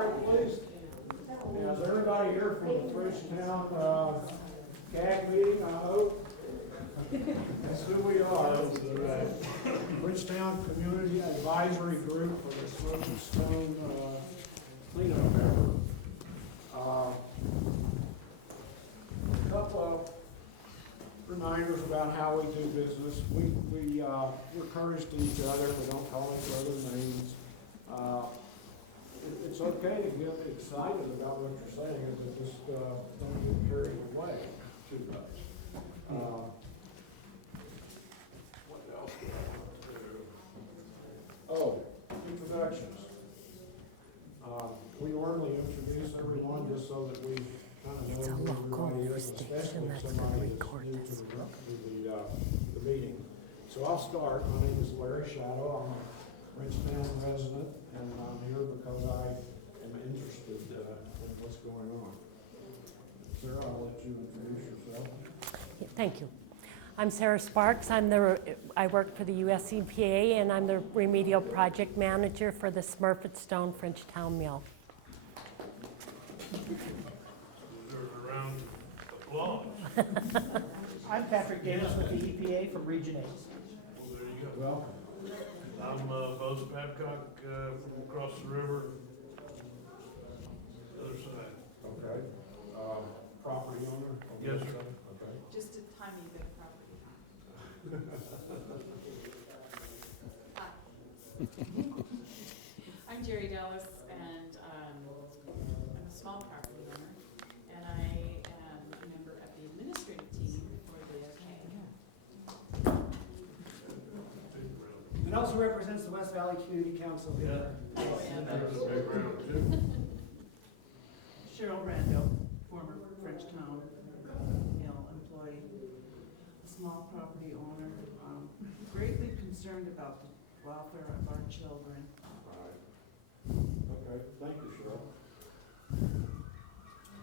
right, please. Now, is everybody here from the Bridgetown CAG meeting, I hope? That's who we are. Bridgetown Community Advisory Group for the Smurfit Stone cleanup effort. A couple of reminders about how we do business. We're courteous to each other. We don't call each other names. It's okay to get excited about what you're saying, but just don't get carried away too much. What else do I want to do? Oh, introductions. We normally introduce everyone just so that we kind of know who everybody is, especially if somebody is new to the meeting. So I'll start. My name is Larry Shadow. I'm a Bridgetown resident, and I'm here because I am interested in what's going on. Sarah, I'll let you introduce yourself. Thank you. I'm Sarah Sparks. I work for the US EPA, and I'm the remedial project manager for the Smurfit Stone Frenchtown Mill. Deserve a round of applause. I'm Patrick Davis with the EPA from Region 8. Well, there you go. Welcome. I'm Buzz Babcock from across the river, other side. Okay. Property owner? Yes, sir. Okay. Just a tiny bit of property. Hi. I'm Jerry Dallas, and I'm a small property owner, and I am a member of the administrative team for the CAG. And also represents the West Valley Community Council here. Oh, yeah. There's a big round too. Cheryl Brando, former Frenchtown Mill employee, small property owner, greatly concerned about the welfare of our children. Okay, thank you, Cheryl.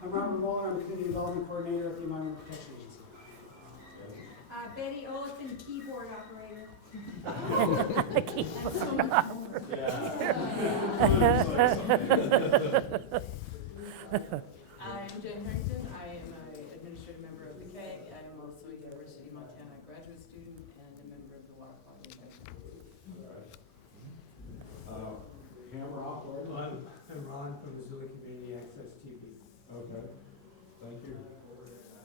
I'm Robert Muller. I'm the Community Development Coordinator at the Environmental Protection Agency. Betty Olson, keyboard operator. I'm Jen Harrington. I am an administrative member of the CAG. I am also a University of Montana graduate student and a member of the Water Quality Protection. Camera operator? I'm Ron from Missoula Community Access TV. Okay, thank you.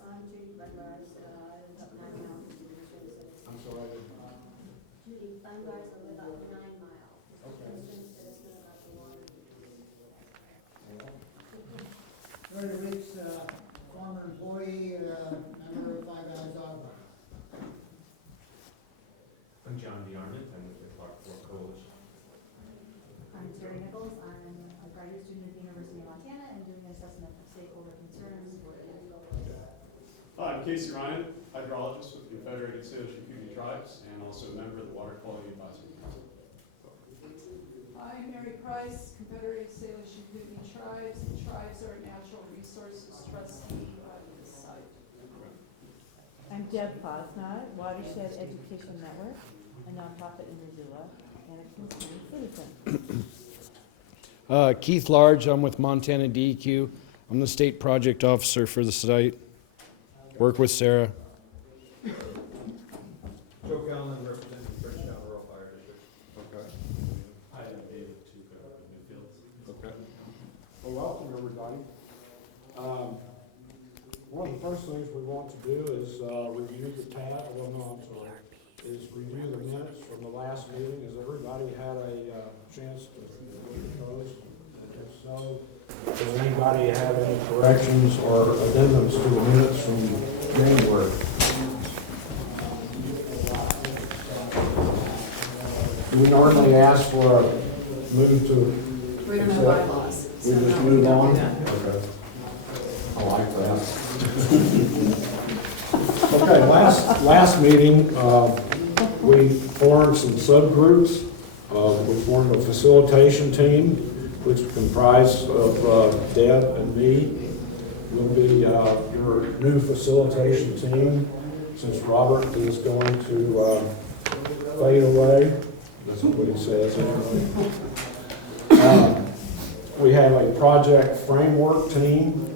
I'm Judy Bungars, I live up 9 miles from the citizen. I'm sorry. Judy Bungars, I live up 9 miles. Okay. Citizen of the water. Larry Weeks, former employee, member of Five Eyes Agua. I'm John DeArmond. I'm with the Clark Fork Coalition. I'm Terry Nichols. I'm a graduate student at the University of Montana and doing an assessment of stakeholder concerns for the Hi, I'm Casey Ryan, hydrologist with the Confederated Salish and Kootenai Tribes and also a member of the Water Quality Advisory Council. I'm Mary Price, Confederated Salish and Kootenai Tribes. The tribes are a natural resources trustee on this site. I'm Deb Posnod, Watershed Education Network, a nonprofit in Missoula, and a concerned citizen. Keith Large, I'm with Montana DEQ. I'm the state project officer for the site. Work with Sarah. Joe Callan, representing Bridgetown Rural Fire District. Okay. Hi, I'm David Tuca of Newfields. Okay. Well, welcome, everybody. One of the first things we want to do is review the review the minutes from the last meeting. Has everybody had a chance to look at those? If so, does anybody have any corrections or addendums to the minutes from January? Do we normally ask for a move to? We don't have bylaws. We just move on? Okay. I like that. Okay, last meeting, we formed some subgroups. We formed a facilitation team, which comprised of Deb and me. Will be your new facilitation team, since Robert is going to fade away. That's what he says. we have a project framework team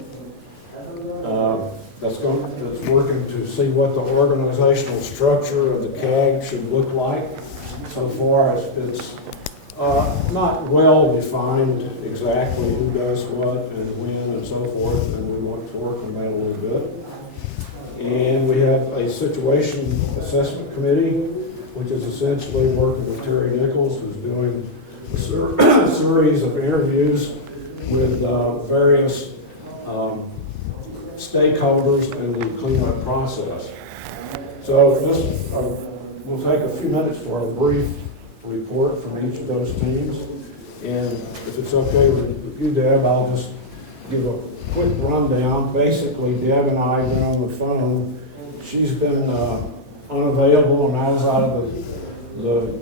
that's working to see what the organizational structure of the CAG should look like. So far, it's not well defined exactly who does what and when and so forth, and we want to work on that a little bit. And we have a situation assessment committee, which is essentially working with Terry Nichols, who's doing a series of interviews with various stakeholders in the cleanup process. So this, we'll take a few minutes for a brief report from each of those teams. And if it's okay with you, Deb, I'll just give a quick rundown. Basically, Deb and I went on the phone. She's been unavailable, and I was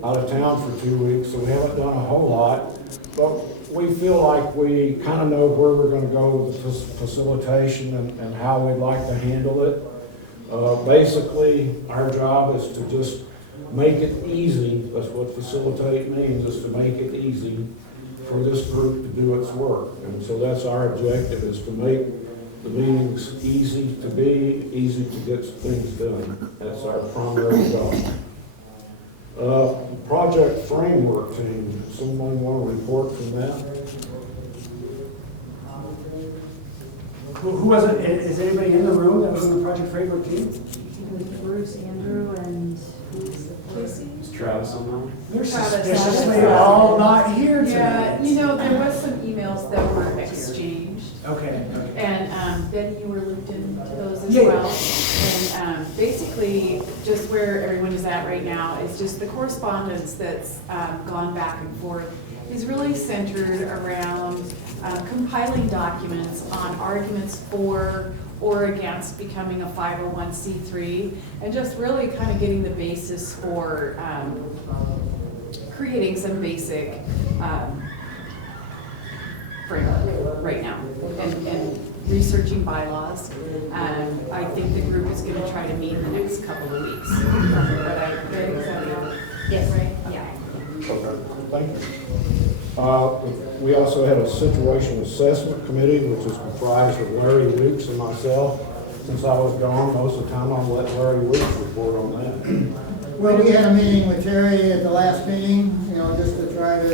out of town for 2 weeks, so we haven't done a whole lot. But we feel like we kind of know where we're going to go with this facilitation and how we'd like to handle it. Basically, our job is to just make it easy. That's what facilitate means, is to make it easy for this group to do its work. And so that's our objective, is to make the meetings easy to be, easy to get things done. That's our primary goal. Project framework team, someone want to report from that? Who was it? Is anybody in the room that was on the project framework team? Bruce, Andrew, and Casey? Is Travis on that? They're Travis. suspiciously all not here Yeah, tonight. you know, there was some emails that were exchanged, Okay. and Betty, you were looped into those as Yeah. well. And basically, just where everyone is at right now is just the correspondence that's gone back and forth is really centered around compiling documents on arguments for or against becoming a 501c3, and just really kind of getting the basis for creating some basic framework right now, and researching bylaws. I think the group is going to try to meet in the next couple of weeks. But yes, right? yeah. Okay, thank you. We also had a situation assessment committee, which is comprised of Larry Weeks and myself. Since I was gone, most of the time I'll let Larry Weeks report on that. Well, we had a meeting with Terry at the last meeting, just to try to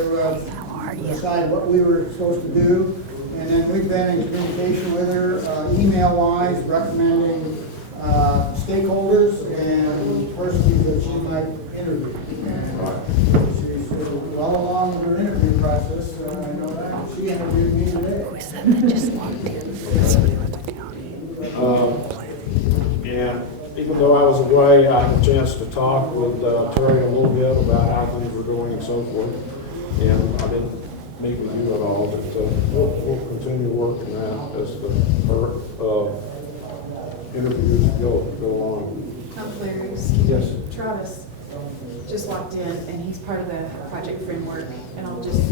decide what we were supposed to do. And then we've been in communication with her, email-wise, recommending stakeholders and persons that she might interview. She's well along with her interview process, so I know that. She interviewed me today. Who is that that just walked in? Somebody with the county. Yeah, even though I was away, I had a chance to talk with Terry a little bit about how things were going and so forth. And I didn't meet with you at all, but we'll continue working that as the interviews go along. Larry, excuse me. Yes. Travis just walked in, and he's part of the project framework, and I'll just,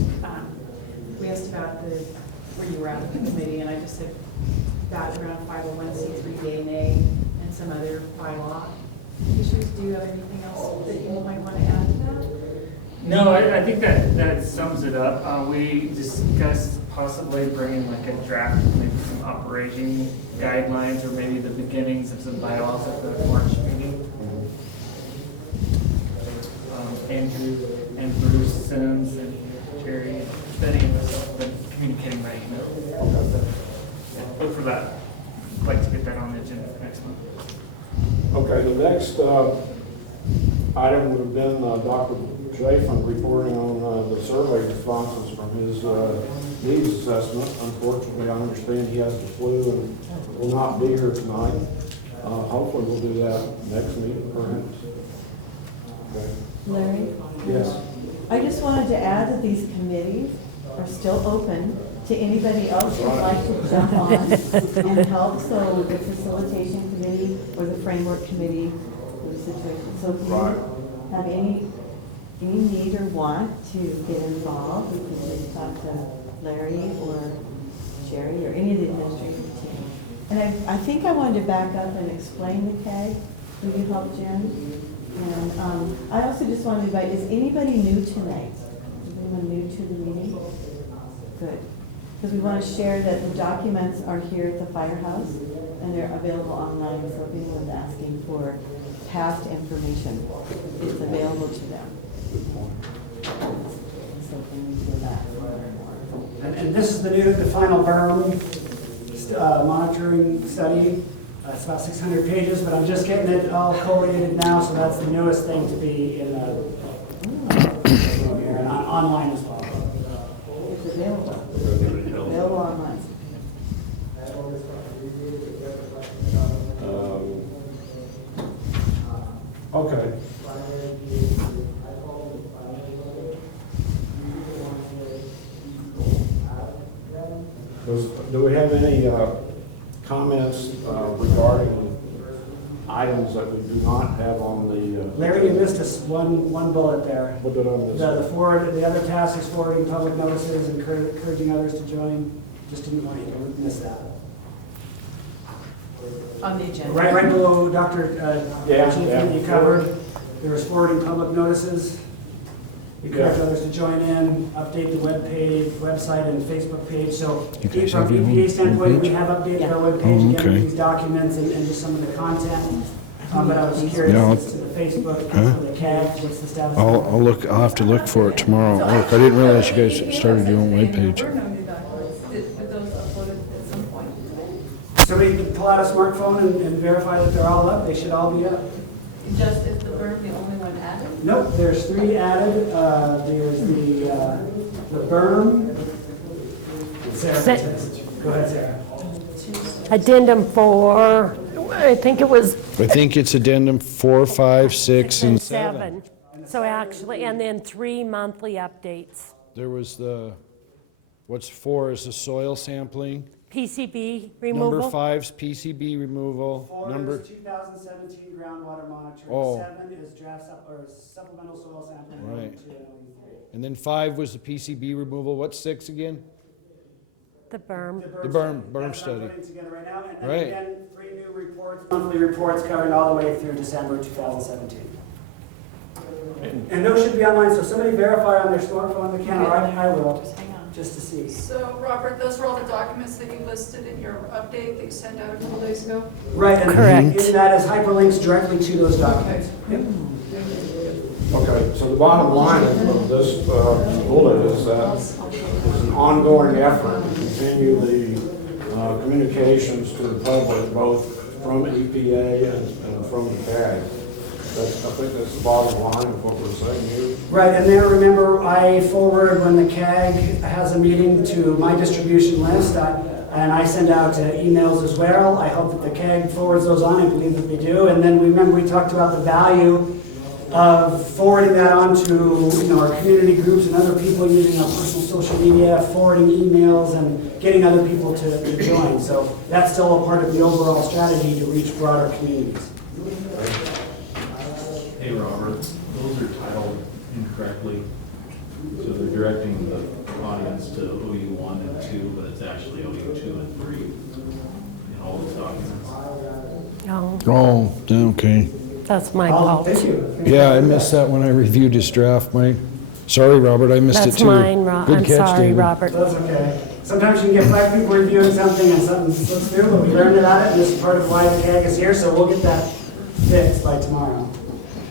we asked about where you were at with the committee, and I just said that around 501c3 DNA and some other bylaw issues. Do you have anything else that you might want to add to that? No, I think that sums it up. We discussed possibly bringing like a draft, maybe some operating guidelines, or maybe the beginnings of some bylaws at the March meeting. Andrew and Bruce Sims and Jerry and Betty and myself have been communicating by email. Yeah, look for that. I'd like to get that on the agenda for next month. Okay, the next item would have been Dr. Chafin reporting on the survey responses from his needs assessment. Unfortunately, I understand he has the flu and will not be here tonight. Hopefully we'll do that next meeting, perhaps. Okay. Larry? Yes. I just wanted to add that these committees are still open to anybody else who'd like to jump on and help. So the facilitation committee or the framework committee for the situation. So if you have any need or want to get involved, you can just talk to Larry or Jerry or any of the administrative team. And I think I wanted to back up and explain the CAG. Will you help, Jen? And I also just wanted to invite, is anybody new tonight? Is anyone new to the meeting? Good. Because we want to share that the documents are here at the firehouse, and they're available online, so if anyone's asking for past information, it's available to them. So can we do that? And this is the final berm monitoring study. It's about 600 pages, but I'm just getting it all collated now, so that's the newest thing to be in here, and online as well. It's available. Available online. Okay. Do we have any comments regarding items that we do not have on the? Larry, you missed us one bullet there. What did I miss? The other task is forwarding public notices and encouraging others to join. Just didn't want you to miss that. On the agenda. Right below Dr. Yeah. You covered, there was forwarding public notices. Encourage others to join in, update the website and Facebook page. So You guys from have your own EPA standpoint, we webpage? have updated our Oh, webpage again okay. with these documents and just some of the content. But I was curious Yeah, as to the Facebook, Huh? for the CAG, what's the status? of I'll that? look, I'll have to look for it tomorrow at work. I didn't realize you guys started your own webpage. Were those uploaded at some point? Somebody can pull out a smartphone and verify that they're all up. They should all be up. Just, is the berm the only one added? Nope, there's 3 added. There's the berm. Sarah, go ahead, Sarah. Addendum 4, I think it was I think it's addendum 4, 5, 6, and 7. 7. So actually, and then 3 monthly updates. There was the, what's 4 is the soil sampling. PCB removal. Number 5's PCB removal. 4 Number, is 2017 groundwater monitoring. Oh. 7 is supplemental soil sampling. Right. 2 and 3. and then 5 was the PCB removal. What's 6 again? The berm. The berm That's what I'm study. putting together right now. And then Right. again, 3 new reports, monthly reports covering all the way through December 2017. And those should be online, so somebody verify on their smartphone if they can, or I will, Just hang on. just to see. So, Robert, those were all the documents that you listed in your update that you sent out a couple days ago? Right, and Correct. in that is hyperlinks directly to those documents. Yep. Okay, so the bottom line of this bullet is that it's an ongoing effort to continue the communications to the public, both from EPA and from the CAG. I think that's the bottom line of what we're saying here. Right, and then remember, I forward when the CAG has a meeting to my distribution list, and I send out emails as well. I hope that the CAG forwards those on, I believe that they do. And then remember, we talked about the value of forwarding that on to our community groups and other people using our personal social media, forwarding emails and getting other people to join. So that's still a part of the overall strategy to reach broader communities. Hey, Robert, those are titled incorrectly. So they're directing the audience to OU 1 and 2, but it's actually OU 2 and 3 in all those documents. No, oh, okay. that's my Oh, fault. thank you. Yeah, I missed that when I reviewed his draft, Mike. Sorry, Robert, I missed it That's too. mine, Good I'm catch, sorry, David. Robert. That's okay. Sometimes you can get 5 people reviewing something and something slips through, but we learned about it, and this is part of why the CAG is here, so we'll get that fixed by tomorrow.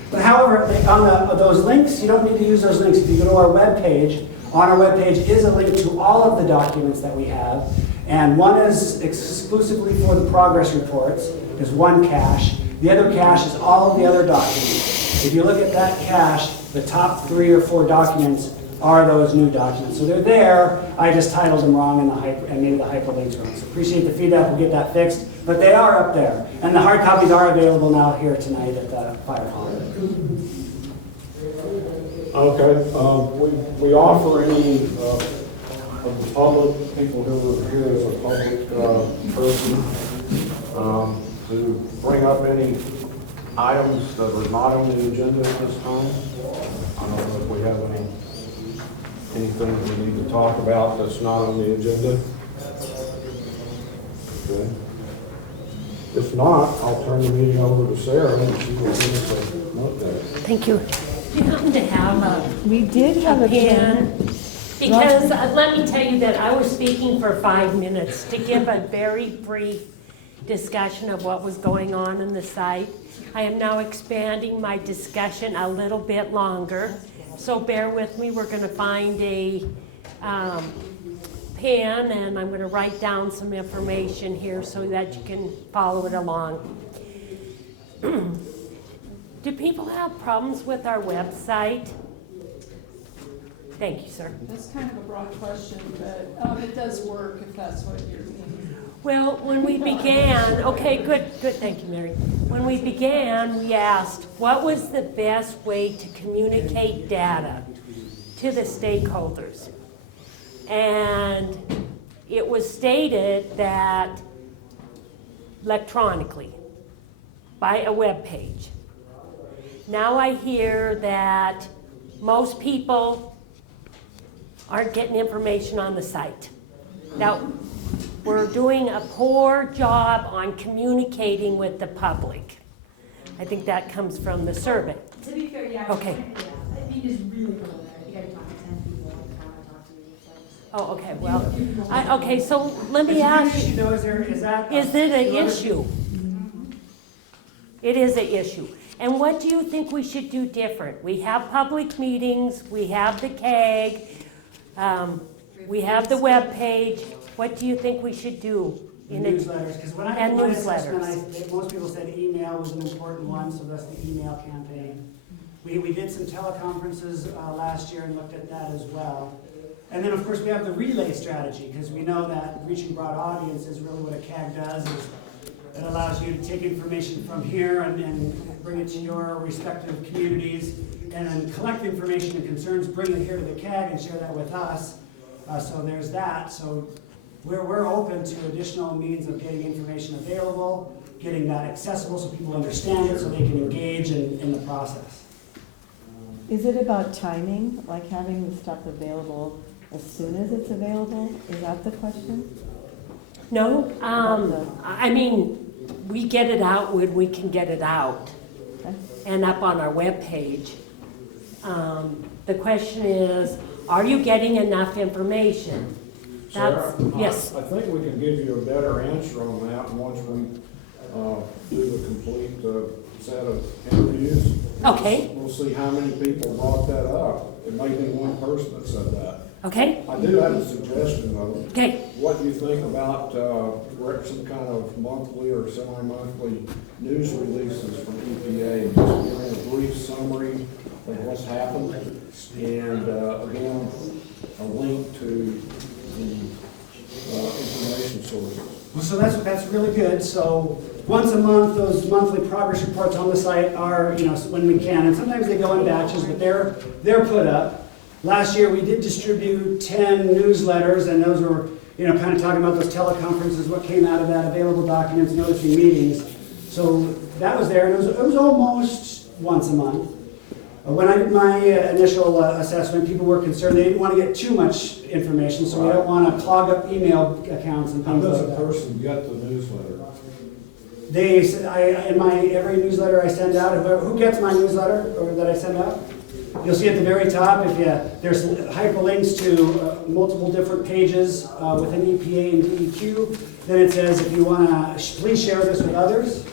But however, on those links, you don't need to use those links. If you go to our webpage, on our webpage is a link to all of the documents that we have, and one is exclusively for the progress reports, is one cache. The other cache is all of the other documents. If you look at that cache, the top 3 or 4 documents are those new documents. So they're there, I just titled them wrong and maybe the hyperlinks wrong. So appreciate the feedback, we'll get that fixed. But they are up there. And the hard copies are available now here tonight at the fire hall. Okay, we offer any of the public, people who are here as a public person, to bring up any items that are not on the agenda at this time. I don't know if we have anything we need to talk about that's not on the agenda. Okay. If not, I'll turn the meeting over to Sarah and she will give us an update. Thank you. Do you happen to have We did have a a pen. pen Because let me tell you that I was speaking for 5 minutes to give a very brief discussion of what was going on in the site. I am now expanding my discussion a little bit longer, so bear with me. We're going to find a pen, and I'm going to write down some information here so that you can follow it along. Do people have problems with our website? Thank you, sir. That's kind of a broad question, but it does work if that's what you're meaning. Well, when we began, okay, good, thank you, Mary. When we began, we asked, what was the best way to communicate data to the stakeholders? And it was stated that electronically, by a web page. Now I hear that most people aren't getting information on the site. Now, we're doing a poor job on communicating with the public. I think that comes from the survey. To be fair, yeah. Okay. Yeah, I think it's really preliminary. I think I talked to 10 people at the time I talked to you. So. Oh, okay, well, okay, so let me ask you. Is it an issue? It is an issue. And what do you think we should do different? We have public meetings, we have the CAG, we have the web page. What do you think we should do? Newsletters, because when I did my assessment, most people said email was an important one, so that's the email campaign. We did some teleconferences last year and looked at that as well. And then, of course, we have the relay strategy, because we know that reaching broad audiences, really what a CAG does is it allows you to take information from here and bring it to your respective communities, and then collect information and concerns, bring it here to the CAG and share that with us. So there's that. So we're open to additional means of getting information available, getting that accessible so people understand it, so they can engage in the process. Is it about timing, like having the stuff available as soon as it's available? Is that the question? No, I mean, we get it out when we can get it out, Okay. and up on our webpage. The question is, are you getting enough information? Sarah, Yes. I think we can give you a better answer on that once we do the complete set of interviews. Okay. We'll see how many people brought that up. It may be one person that said that. Okay. I do have a suggestion though. Okay. What do you think about some kind of monthly or semi-monthly news releases from EPA? Just giving a brief summary of what's happened, and again, a link to the information sources. So that's really good. So once a month, those monthly progress reports on the site are, when we can, and sometimes they go in batches, but they're put up. Last year, we did distribute 10 newsletters, and those were, kind of talking about those teleconferences, what came out of that, available documents, noticing meetings. So that was there, and it was almost once a month. When I did my initial assessment, people were concerned they didn't want to get too much information, so we don't want to clog up email accounts and How things does like a that. person get the newsletter? In every newsletter I send out, who gets my newsletter or that I send out? You'll see at the very top, there's hyperlinks to multiple different pages within EPA and DEQ. Then it says, if you want to, please share this with others.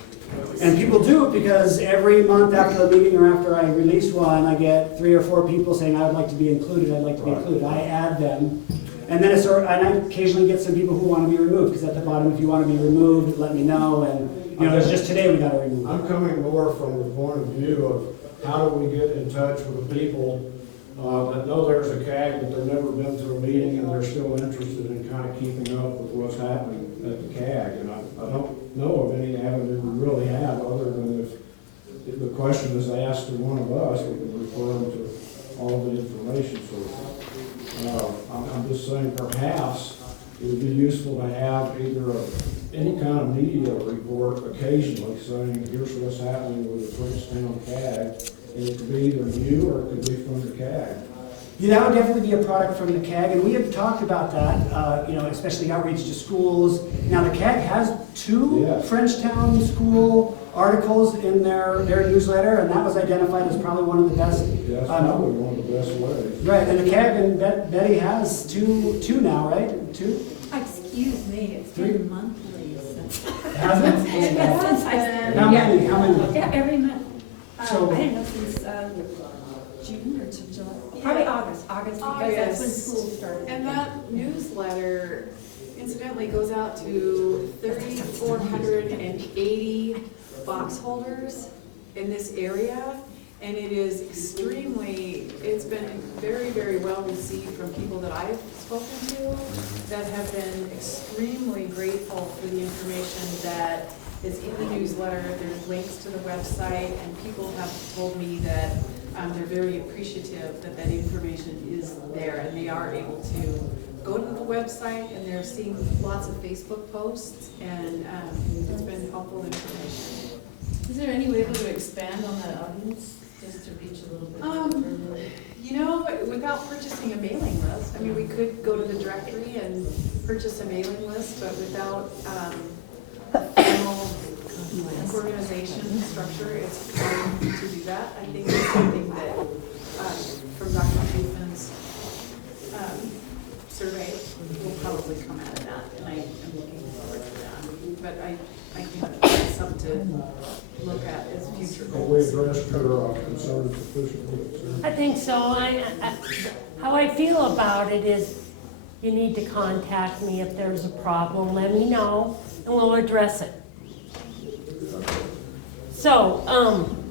And people do, because every month after the meeting or after I release one, I get 3 or 4 people saying, I would like to be included, I'd like to be included. I add them. And then and I occasionally get some people who want to be removed, because at the bottom, if you want to be removed, let me know. And, it's just today we got to remove. I'm coming more from the point of view of how do we get in touch with the people that know there's a CAG, but they've never been to a meeting, and they're still interested in kind of keeping up with what's happening at the CAG. And I don't know of any avenue we really have, other than if the question is asked to one of us, we can refer them to all the information sources. I'm just saying, perhaps it would be useful to have either any kind of media report occasionally saying, here's what's happening with the Frenchtown CAG. And it could be either you or it could be from the CAG. Yeah, that would definitely be a product from the CAG, and we have talked about that, especially outreach to schools. Now, the CAG has two Yes. Frenchtown school articles in their newsletter, and that was identified as probably one of the best. Yes, probably one of the best ways. Right, and the CAG and Betty has two now, right? Two? Excuse me, it's been monthly since. Has it? Since I- How many? How many? Yeah, every month. So- I don't know, since June or July, probably August, because that's when August. school started. And that newsletter incidentally goes out to 3,480 box holders in this area. And it is it's been very, very well received from people that I've spoken to that have been extremely grateful for the information that is in the newsletter. There's links to the website, and people have told me that they're very appreciative that that information is there, and they are able to go to the website, and they're seeing lots of Facebook posts, and it's been helpful information. Is there any way to expand on that audience, just to reach a little bit further? Without purchasing a mailing list, I mean, we could go to the directory and purchase a mailing list, but without formal organization structure, it's hard to do that. I think it's something that, from Dr. Hoffman's survey, will probably come out of that, and I am looking forward to that. But I think it's something to look at as future Have we goals. addressed your concerns sufficiently? I think so. How I feel about it is you need to contact me if there's a problem. Let me know and we'll address it. So,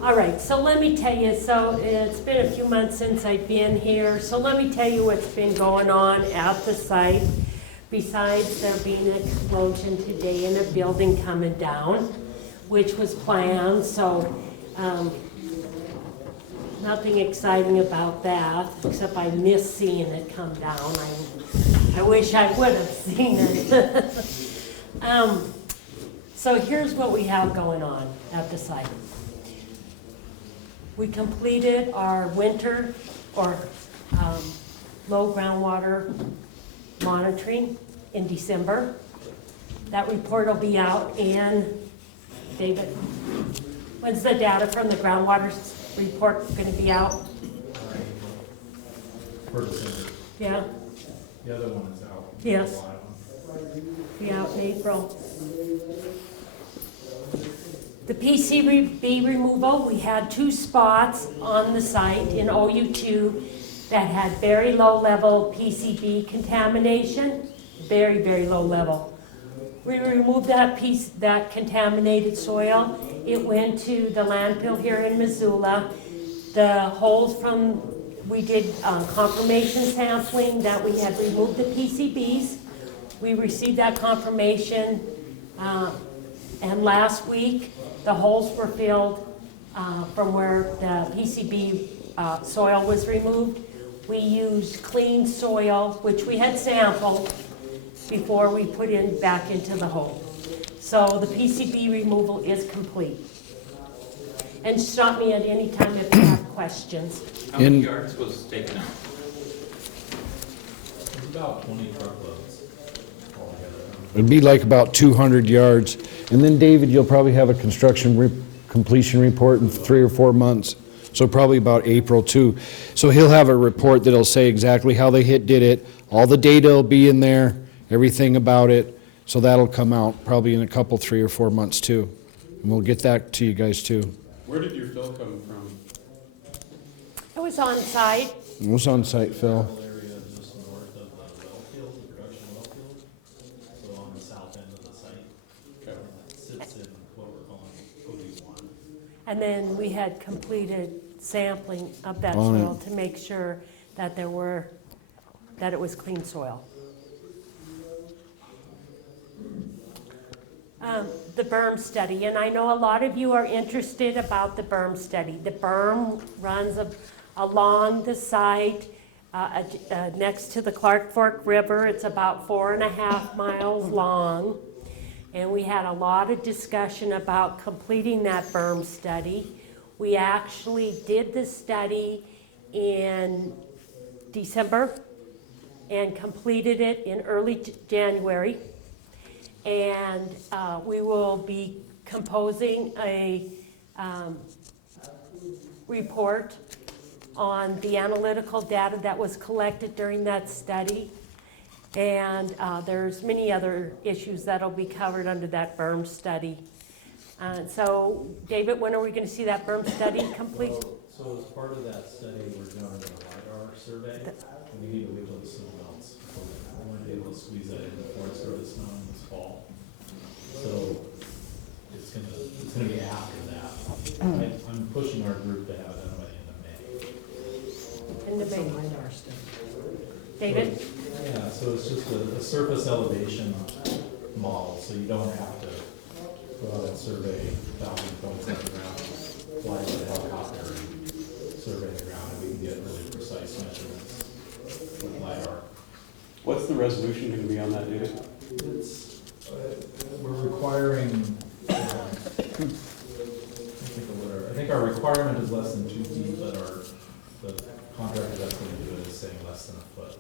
all right, so let me tell you, so it's been a few months since I've been here, so let me tell you what's been going on at the site. Besides there being an explosion today and a building coming down, which was planned, so nothing exciting about that, except I miss seeing it come down. I wish I would have seen it. So here's what we have going on at the site. We completed our winter or low groundwater monitoring in December. That report will be out in, David, when's the data from the groundwater report going to be out? For December. Yeah, The other one is out. Yes. July one. be out in April. The PCB removal, we had 2 spots on the site in OU2 that had very low level PCB contamination, very, very low level. We removed that contaminated soil. It went to the landfill here in Missoula. The holes we did confirmation sampling that we had removed the PCBs. We received that confirmation, and last week, the holes were filled from where the PCB soil was removed. We used clean soil, which we had sampled before we put back into the hole. So the PCB removal is complete. And stop me at any time if you have questions. How many yards was taken out? It's about 20 truckloads altogether. It'd be like about 200 yards. And then David, you'll probably have a completion report in 3 or 4 months. So probably about April too. So he'll have a report that'll say exactly how they did it. All the data will be in there, everything about it. So that'll come out probably in a couple, 3 or 4 months too. And we'll get that to you guys too. Where did your fill come from? It was on site. It was on site, Phil. Area just north of the well field, the production well field. So on the south end of the site. Okay. It sits in what we're calling OB1. And then we had completed sampling of that On it. soil to make sure that it was clean soil. The berm study, and I know a lot of you are interested about the berm study. The berm runs along the site next to the Clark Fork River. It's about 4.5 miles long. And we had a lot of discussion about completing that berm study. We actually did the study in December and completed it in early January. And we will be composing a report on the analytical data that was collected during that study. And there's many other issues that'll be covered under that berm study. So, David, when are we going to see that berm study complete? So as part of that study, we're doing a LiDAR survey, and we need to wait till the snow melts. I want to be able to squeeze that in before it starts snowing this fall. So it's gonna be after that. I'm pushing our group to have it done by the end of May. End of May. David? Yeah, so it's just a surface elevation model, so you don't have to go out and survey 1,000 points on the ground, fly with a helicopter and survey the ground, and we can get really precise measurements with LiDAR. What's the resolution going to be on that data? It's, we're requiring, I think our requirement is less than 2 feet, but the contractor that's going to do it is saying less than a foot.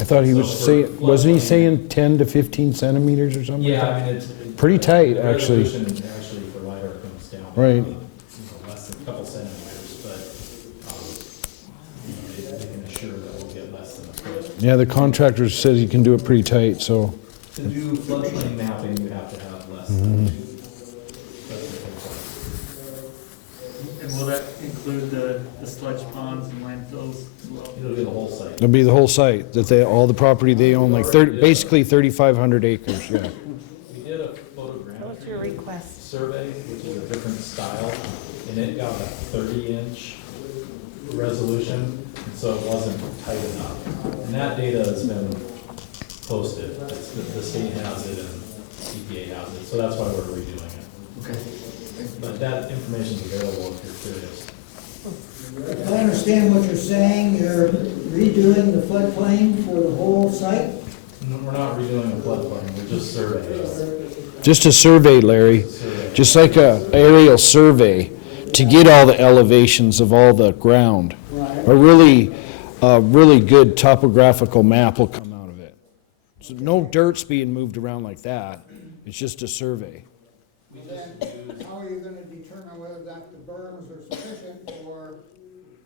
I thought he was saying, wasn't he saying 10 to 15 centimeters or something? Yeah, I mean, it's pretty tight, actually. The resolution actually for LiDAR comes down. Right. Less than a couple centimeters, but they can assure that we'll get less than a foot. Yeah, the contractor says he can do it pretty tight, so. To do floodplain mapping, you have to have less than 2. And will that include the sludge ponds and landfills as well? It'll be the whole site. It'll be the whole site, that all the property they own, like basically 3,500 acres, yeah. We did a photogrammetry What's your request? survey, which is a different style, and it got a 30-inch resolution, and so it wasn't tight enough. And that data has been posted. The state has it and EPA has it, so that's why we're redoing it. Okay. But that information is available if you're curious. If I understand what you're saying, you're redoing the floodplain for the whole site? No, we're not redoing a floodplain, we're just surveying. Just a survey, Larry, just like a aerial survey to get all the elevations of all the ground. A really good topographical map will come out of it. So no dirt's being moved around like that. It's just a survey. How are you gonna determine whether that the berms are sufficient for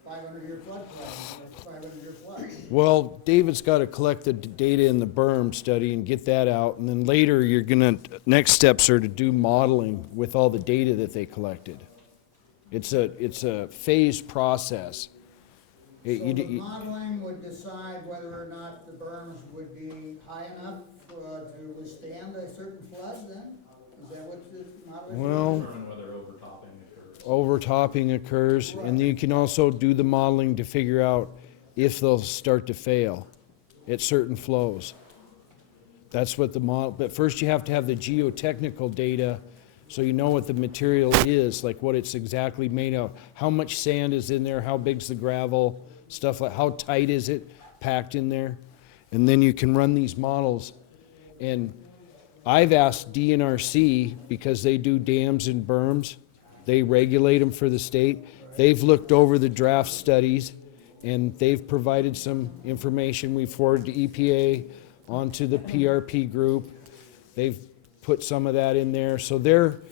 500-year floodplain, 500-year flood? Well, David's got to collect the data in the berm study and get that out, and then later you're gonna, next steps are to do modeling with all the data that they collected. It's a phased process. So the modeling would decide whether or not the berms would be high enough to withstand a certain flood then? Is that what the modeling? Well, Determine whether overtopping occurs. overtopping occurs, and then you can also do the modeling to figure out if they'll start to fail at certain flows. That's what the model, but first you have to have the geotechnical data so you know what the material is, like what it's exactly made of, how much sand is in there, how big's the gravel, stuff like, how tight is it packed in there? And then you can run these models. And I've asked DNRC, because they do dams and berms, they regulate them for the state. They've looked over the draft studies and they've provided some information. We forwarded to EPA, onto the PRP group. They've put some of that in there. So they're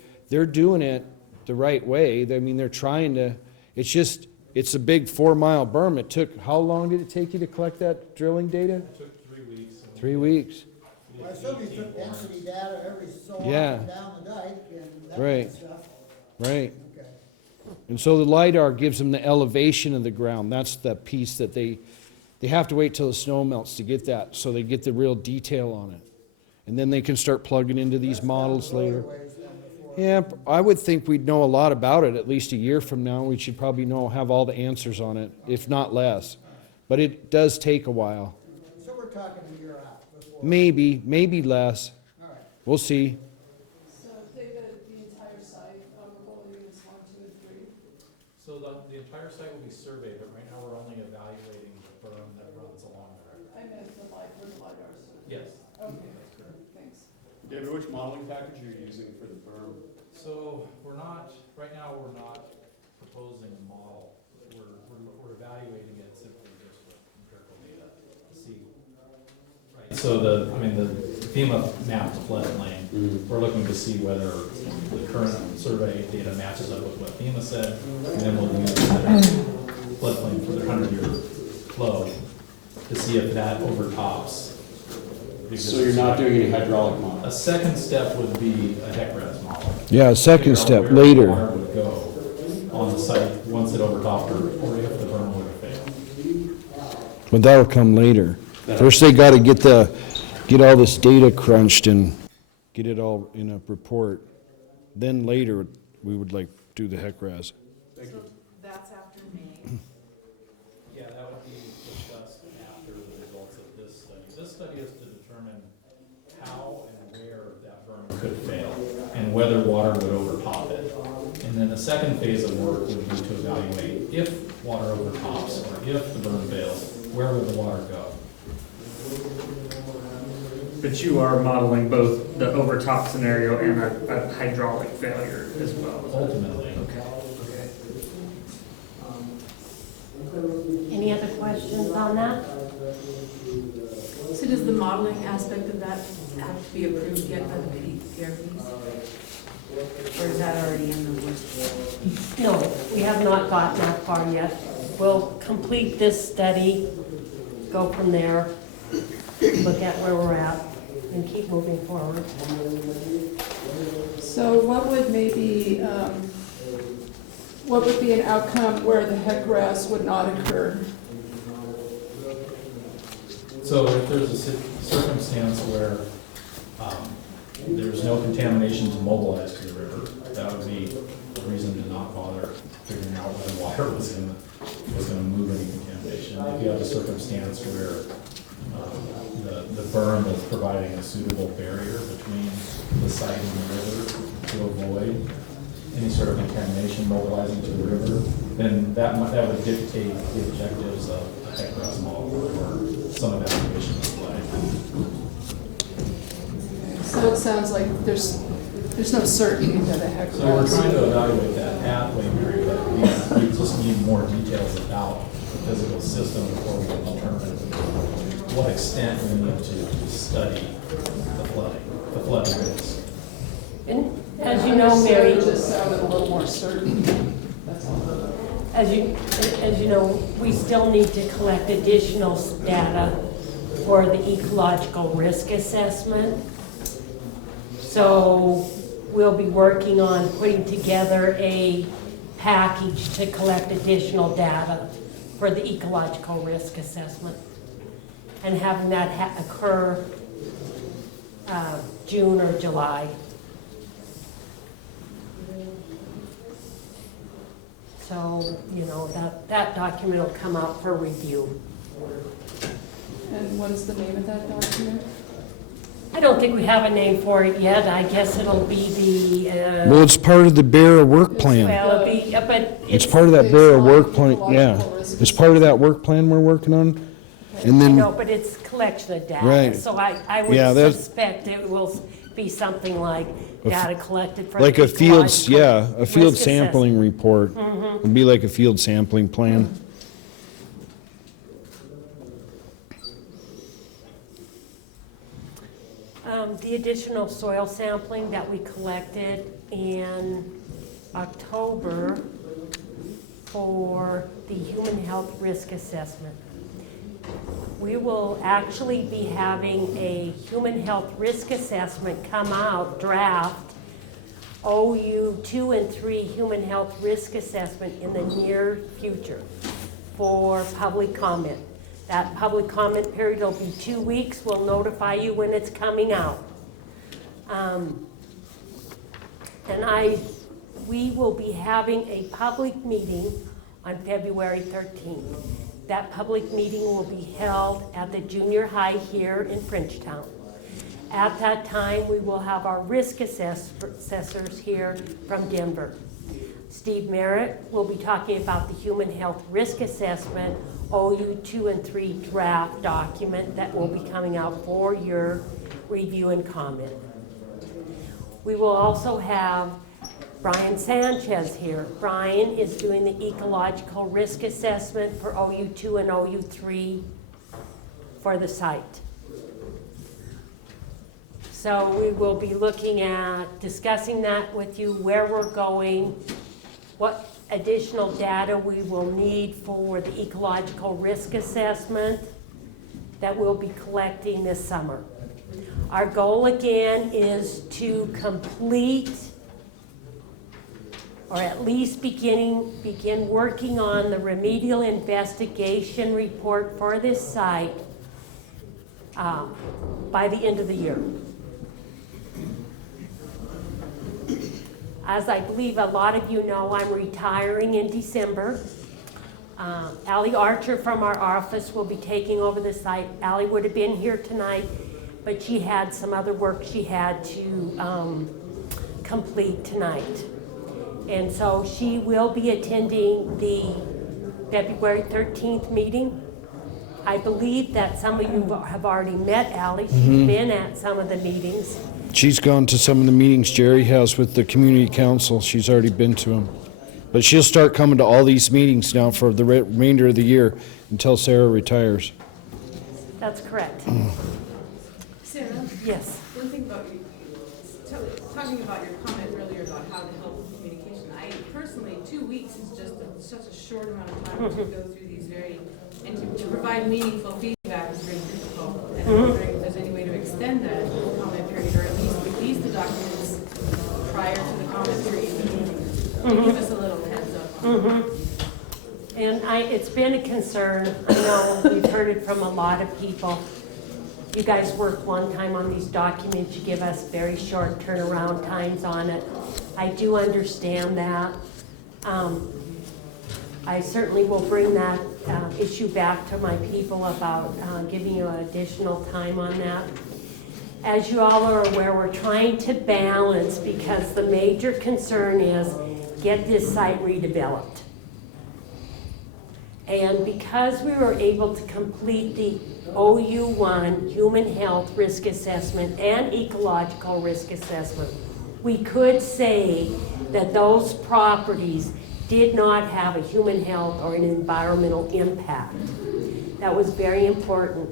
doing it the right way. I mean, they're trying to, it's a big 4-mile berm. It took, how long did it take you to collect that drilling data? It took 3 weeks. 3 weeks. Well, I assume you took density data every so Yeah. often down the dike and that kind Right. of stuff. Right. Okay. And so the LiDAR gives them the elevation of the ground. That's the piece that they have to wait till the snow melts to get that, so they get the real detail on it. And then they can start plugging into these models later. Yeah, I would think we'd know a lot about it at least a year from now. We should probably have all the answers on it, if not less. But it does take a while. So we're talking a year out before. Maybe less. All right. We'll see. So David, the entire site, goal units 1, 2, and 3? So the entire site will be surveyed, but right now we're only evaluating the berm that runs along the river. I meant the LiDAR. Yes. Okay, thanks. David, which modeling package are you using for the berm? So right now we're not proposing a model. We're evaluating it simply just with empirical So the FEMA mapped floodplain. We're looking to see whether the current survey data matches up with what FEMA said, and then we'll use the floodplain for the 100-year flow to see if that overtops. So you're not doing any hydraulic modeling? A second step would be a HEC-RAS model. Yeah, a second Figure out step where the later. water would go on the site once it overtopped or if the berm would have failed. But that'll come later. First, they gotta get all this data crunched and get it all in a report. Then later, we would like do the HEC-RAS. So that's after May. Yeah, that would be discussed after the results of this study. This study is to determine how and where that berm could fail and whether water would overtop it. And then the second phase of work would be to evaluate if water overtops or if the berm fails, where would the water go? But you are modeling both the overtop scenario and a hydraulic failure as well. Ultimately. Okay. Any other questions on that? So does the modeling aspect of that have to be approved yet by the PRPs? Or is that already in the works? No, we have not gotten that far yet. We'll complete this study, go from there, look at where we're at, and keep moving forward. So what would maybe, what would be an outcome where the HEC-RAS would not occur? So if there's a circumstance where there's no contamination to mobilize to the river, that would be a reason to not bother figuring out whether water was going to move any contamination. If you have a circumstance where the berm is providing a suitable barrier between the site and the river to avoid any sort of contamination mobilizing to the river, then that would dictate the objectives of a HEC-RAS model or some evaluation of flooding. So it sounds like there's no certainty that a HEC-RAS. So we're trying to evaluate that pathway, Mary, but we just need more details about the physical system before we can determine what extent we need to study the flooding risk. And as you know, Mary, It just sounded a little more certain. That's all. as you know, we still need to collect additional data for the ecological risk assessment. So we'll be working on putting together a package to collect additional data for the ecological risk assessment and having that occur June or July. So, you know, that document will come out for review. And what is the name of that document? I don't think we have a name for it yet. I guess it'll be the, Well, it's part of the BERA work plan. well, it'll be, but It's part of that BERA work plan, yeah. It's part of that work plan we're working on. And I then, know, but it's collection of data. Right. So I Yeah, would that's- suspect it will be something like data collected from. like the a field, ecological yeah, a field risk sampling report. Mhm. It'd be like a field sampling plan. The additional soil sampling that we collected in October for the human health risk assessment. We will actually be having a human health risk assessment come out, draft, OU 2 and 3 human health risk assessment in the near future for public comment. That public comment period will be 2 weeks. We'll notify you when it's coming out. We will be having a public meeting on February 13th. That public meeting will be held at the junior high here in Frenchtown. At that time, we will have our risk assessors here from Denver. Steve Merritt will be talking about the human health risk assessment, OU 2 and 3 draft document that will be coming out for your review and comment. We will also have Brian Sanchez here. Brian is doing the ecological risk assessment for OU 2 and OU 3 for the site. So we will be looking at discussing that with you, where we're going, what additional data we will need for the ecological risk assessment that we'll be collecting this summer. Our goal again is to complete, or at least begin working on the remedial investigation report for this site by the end of the year. As I believe a lot of you know, I'm retiring in December. Allie Archer from our office will be taking over the site. Allie would have been here tonight, but she had some other work she had to complete tonight. And so she will be attending the February 13th meeting. I believe that some of you have already met Allie. She's been at some of the meetings. She's gone to some of the meetings Jerry has with the community council. She's already been to them. But she'll start coming to all these meetings now for the remainder of the year until Sarah retires. That's correct. Sarah? Yes. One thing about you, talking about your comment earlier about how to help with communication. I personally, 2 weeks is just such a short amount of time to go through these and to provide meaningful feedback is very difficult. And I'm wondering if there's any way to extend that comment period, or at least release the documents prior to the comment period. Give us a little heads up on that. And it's been a concern. I know we've heard it from a lot of people. You guys work long time on these documents. You give us very short turnaround times on it. I do understand that. I certainly will bring that issue back to my people about giving you additional time on that. As you all are aware, we're trying to balance, because the major concern is get this site redeveloped. And because we were able to complete the OU1 human health risk assessment and ecological risk assessment, we could say that those properties did not have a human health or an environmental impact. That was very important.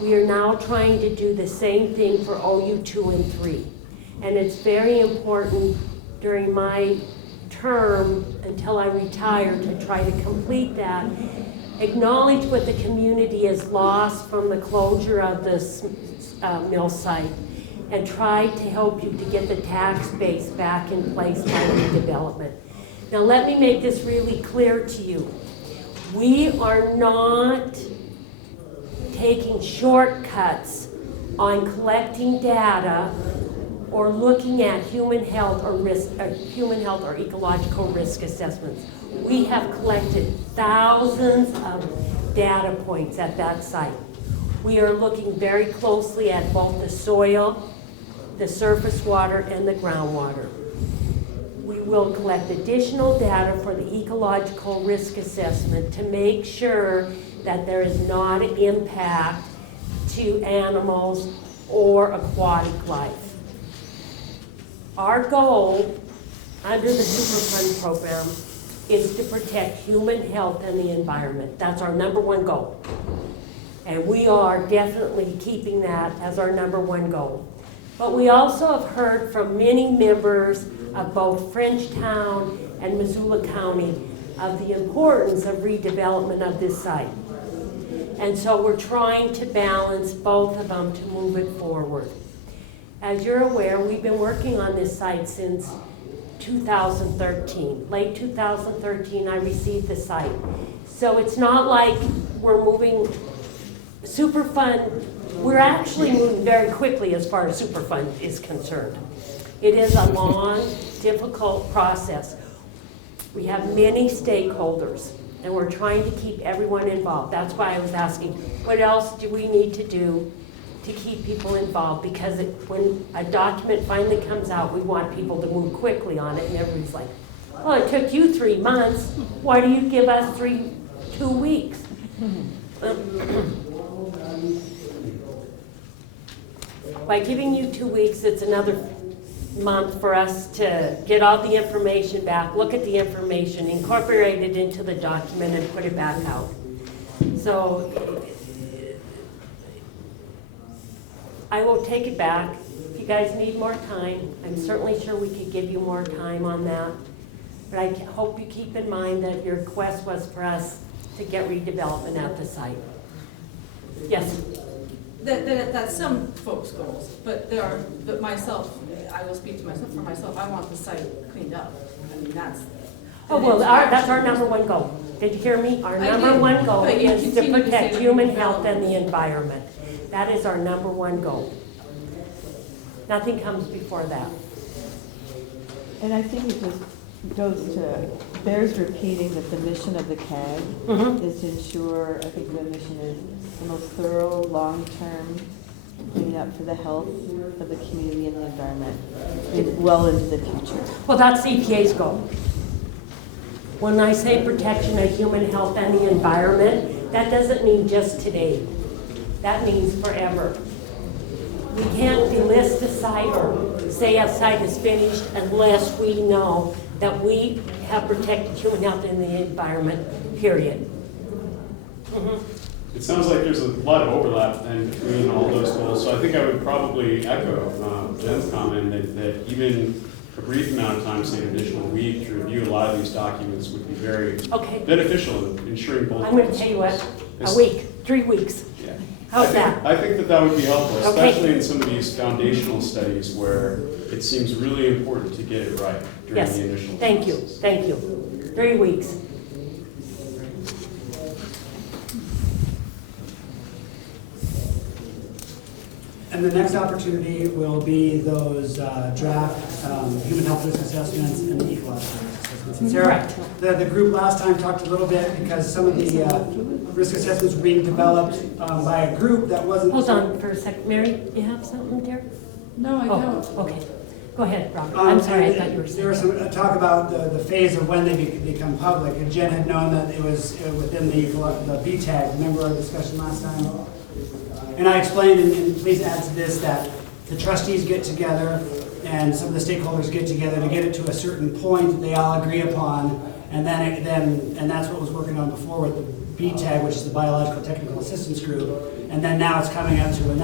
We are now trying to do the same thing for OU2 and 3. And it's very important during my term until I retire to try to complete that. Acknowledge what the community has lost from the closure of this mill site, and try to help you to get the tax base back in place by redevelopment. Now let me make this really clear to you. We are not taking shortcuts on collecting data or looking at human health or ecological risk assessments. We have collected thousands of data points at that site. We are looking very closely at both the soil, the surface water, and the groundwater. We will collect additional data for the ecological risk assessment to make sure that there is not an impact to animals or aquatic life. Our goal under the Superfund program is to protect human health and the environment. That's our #1 goal. And we are definitely keeping that as our #1 goal. But we also have heard from many members of both Frenchtown and Missoula County of the importance of redevelopment of this site. And so we're trying to balance both of them to move it forward. As you're aware, we've been working on this site since 2013. Late 2013, I received the site. So it's not like we're moving Superfund. We're actually moving very quickly as far as Superfund is concerned. It is a long, difficult process. We have many stakeholders, and we're trying to keep everyone involved. That's why I was asking, what else do we need to do to keep people involved? Because when a document finally comes out, we want people to move quickly on it, and everybody's like, well, it took you 3 months. Why do you give us 2 weeks? By giving you 2 weeks, it's another month for us to get all the information back, look at the information, incorporate it into the document, and put it back out. So I will take it back. guys need more time, I'm certainly sure we could give you more time on that. But I hope you keep in mind that your request was for us to get redevelopment at the site. Yes? That's some folks' goals, but myself, I will speak to myself, for myself, I want the site cleaned up. I mean, that's. Oh, well, that's our number one goal. Did you hear me? Our I number did, one goal but you is to continue to protect say human redevelopment. health and the environment. That is our number one goal. Nothing comes before that. And I think it just goes to, bears repeating that the mission of the CAG is to ensure, I think the mission is the most thorough, long-term cleanup for the health of the community and the environment, well into the future. Well, that's EPA's goal. When I say protection of human health and the environment, that doesn't mean just today. That means forever. We can't delist a site or say a site is finished unless we know that we have protected human health and the environment, period. It sounds like there's a lot of overlap then between all those goals, so I think I would probably echo Jen's comment that even a brief amount of time, say an additional week, to review a lot of these documents would be very beneficial in ensuring both. I'm going to tell you what, a week, 3 weeks. Yeah. How's that? I think that would be helpful, Okay. especially in some of these foundational studies where it seems really important to get it right during Yes, the initial thank you, process. thank you. 3 weeks. And the next opportunity will be those draft human health risk assessments and the ecological risk assessments. And Sarah, the group last time talked a little bit because some of the risk assessments were being developed by a group that wasn't. Hold on for a second. Mary, you have something there? No, I don't. Okay. Go ahead, Robert. I'm sorry, I thought you were saying. There was some talk about the phase of when they become public, and Jen had known that it was within the BTAG. Remember our discussion last time? And I explained, and please add to this, that the trustees get together and some of the stakeholders get together to get it to a certain point that they all agree upon, and and that's what was working on before with the BTAG, which is the Biological Technical Assistance Group, and then now it's coming up to, and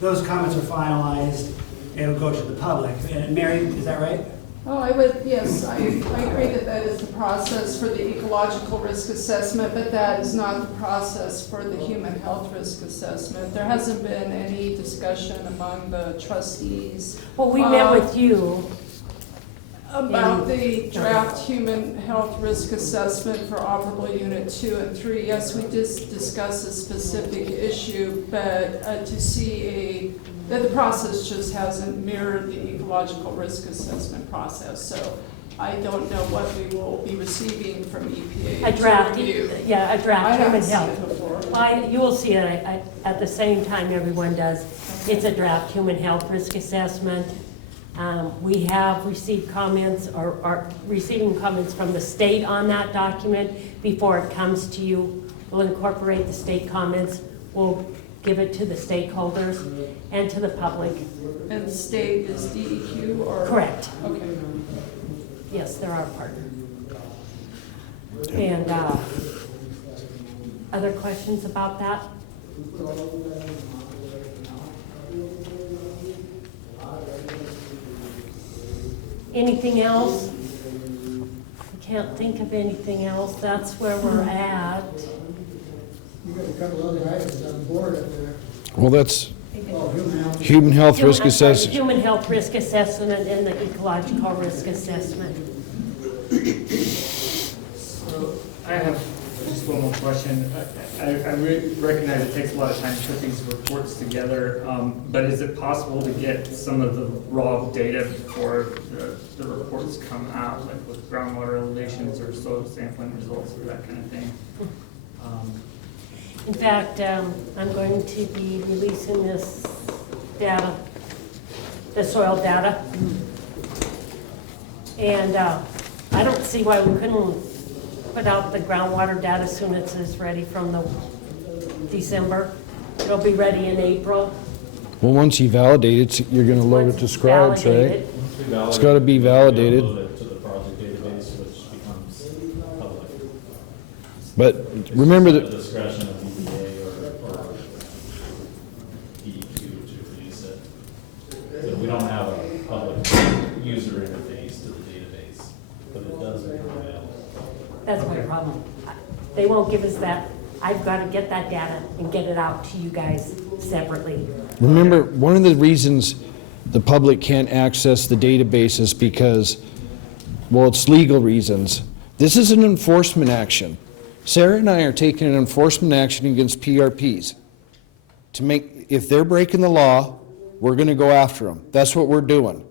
those comments are finalized, it'll go to the public. And Mary, is that right? Oh, yes, I agree that is the process for the ecological risk assessment, but that is not the process for the human health risk assessment. There hasn't been any discussion among the trustees. Well, we met with you. About the draft human health risk assessment for operable unit 2 and 3. Yes, we just discussed a specific issue, but to see that the process just hasn't mirrored the ecological risk assessment process. So I don't know what we will be receiving from EPA. A draft, review. yeah, a draft I human haven't seen health. it before. You will see it at the same time everyone does. It's a draft human health risk assessment. We have received comments or are receiving comments from the state on that document before it comes to you. We'll incorporate the state comments. We'll give it to the stakeholders and to the public. And the state is DEQ or? Correct. Okay. Yes, they're our partner. And other questions about that? Anything else? I can't think of anything else. That's where we're at. You got a couple other items on the board up there. Well, that's Oh, human health. human health risk assessment. Human health risk assessment and the ecological risk assessment. So I have just one more question. I recognize it takes a lot of time to put these reports together, but is it possible to get some of the raw data before the reports come out, like with groundwater elevations or soil sampling results or that kind of thing? In fact, I'm going to be releasing this data, the soil data. And I don't see why we couldn't put out the groundwater data as soon as it's ready from the December. It'll be ready in April. Well, once you validate it, you're gonna load it to Scribes, right? Validated. It's gotta be validated. Load it to the project database, which becomes public. But remember At that, the discretion of EPA or DEQ to release it. So we don't have a public user interface to the database, but it does become available. That's my problem. They won't give us that. I've got to get that data and get it out to you guys separately. Remember, one of the reasons the public can't access the database is because, well, it's legal reasons. This is an enforcement action. Sarah and I are taking an enforcement action against PRPs. To make, if they're breaking the law, we're gonna go after them. That's what we're doing.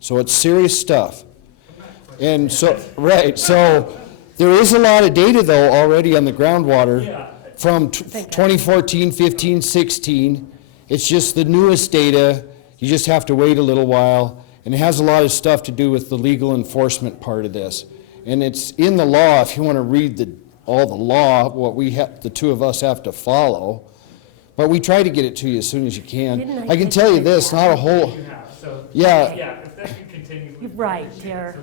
So it's serious stuff. And so, right, so there is a lot of data though already on the groundwater from 2014, 15, 16. It's just the newest data. You just have to wait a little while. And it has a lot of stuff to do with the legal enforcement part of this. And it's in the law, if you want to read all the law, what we have, the two of us have to follow. But we try to get it to you as soon as you can. I can tell you this, not a whole, yeah. Yeah, if that can continue. You're right, dear.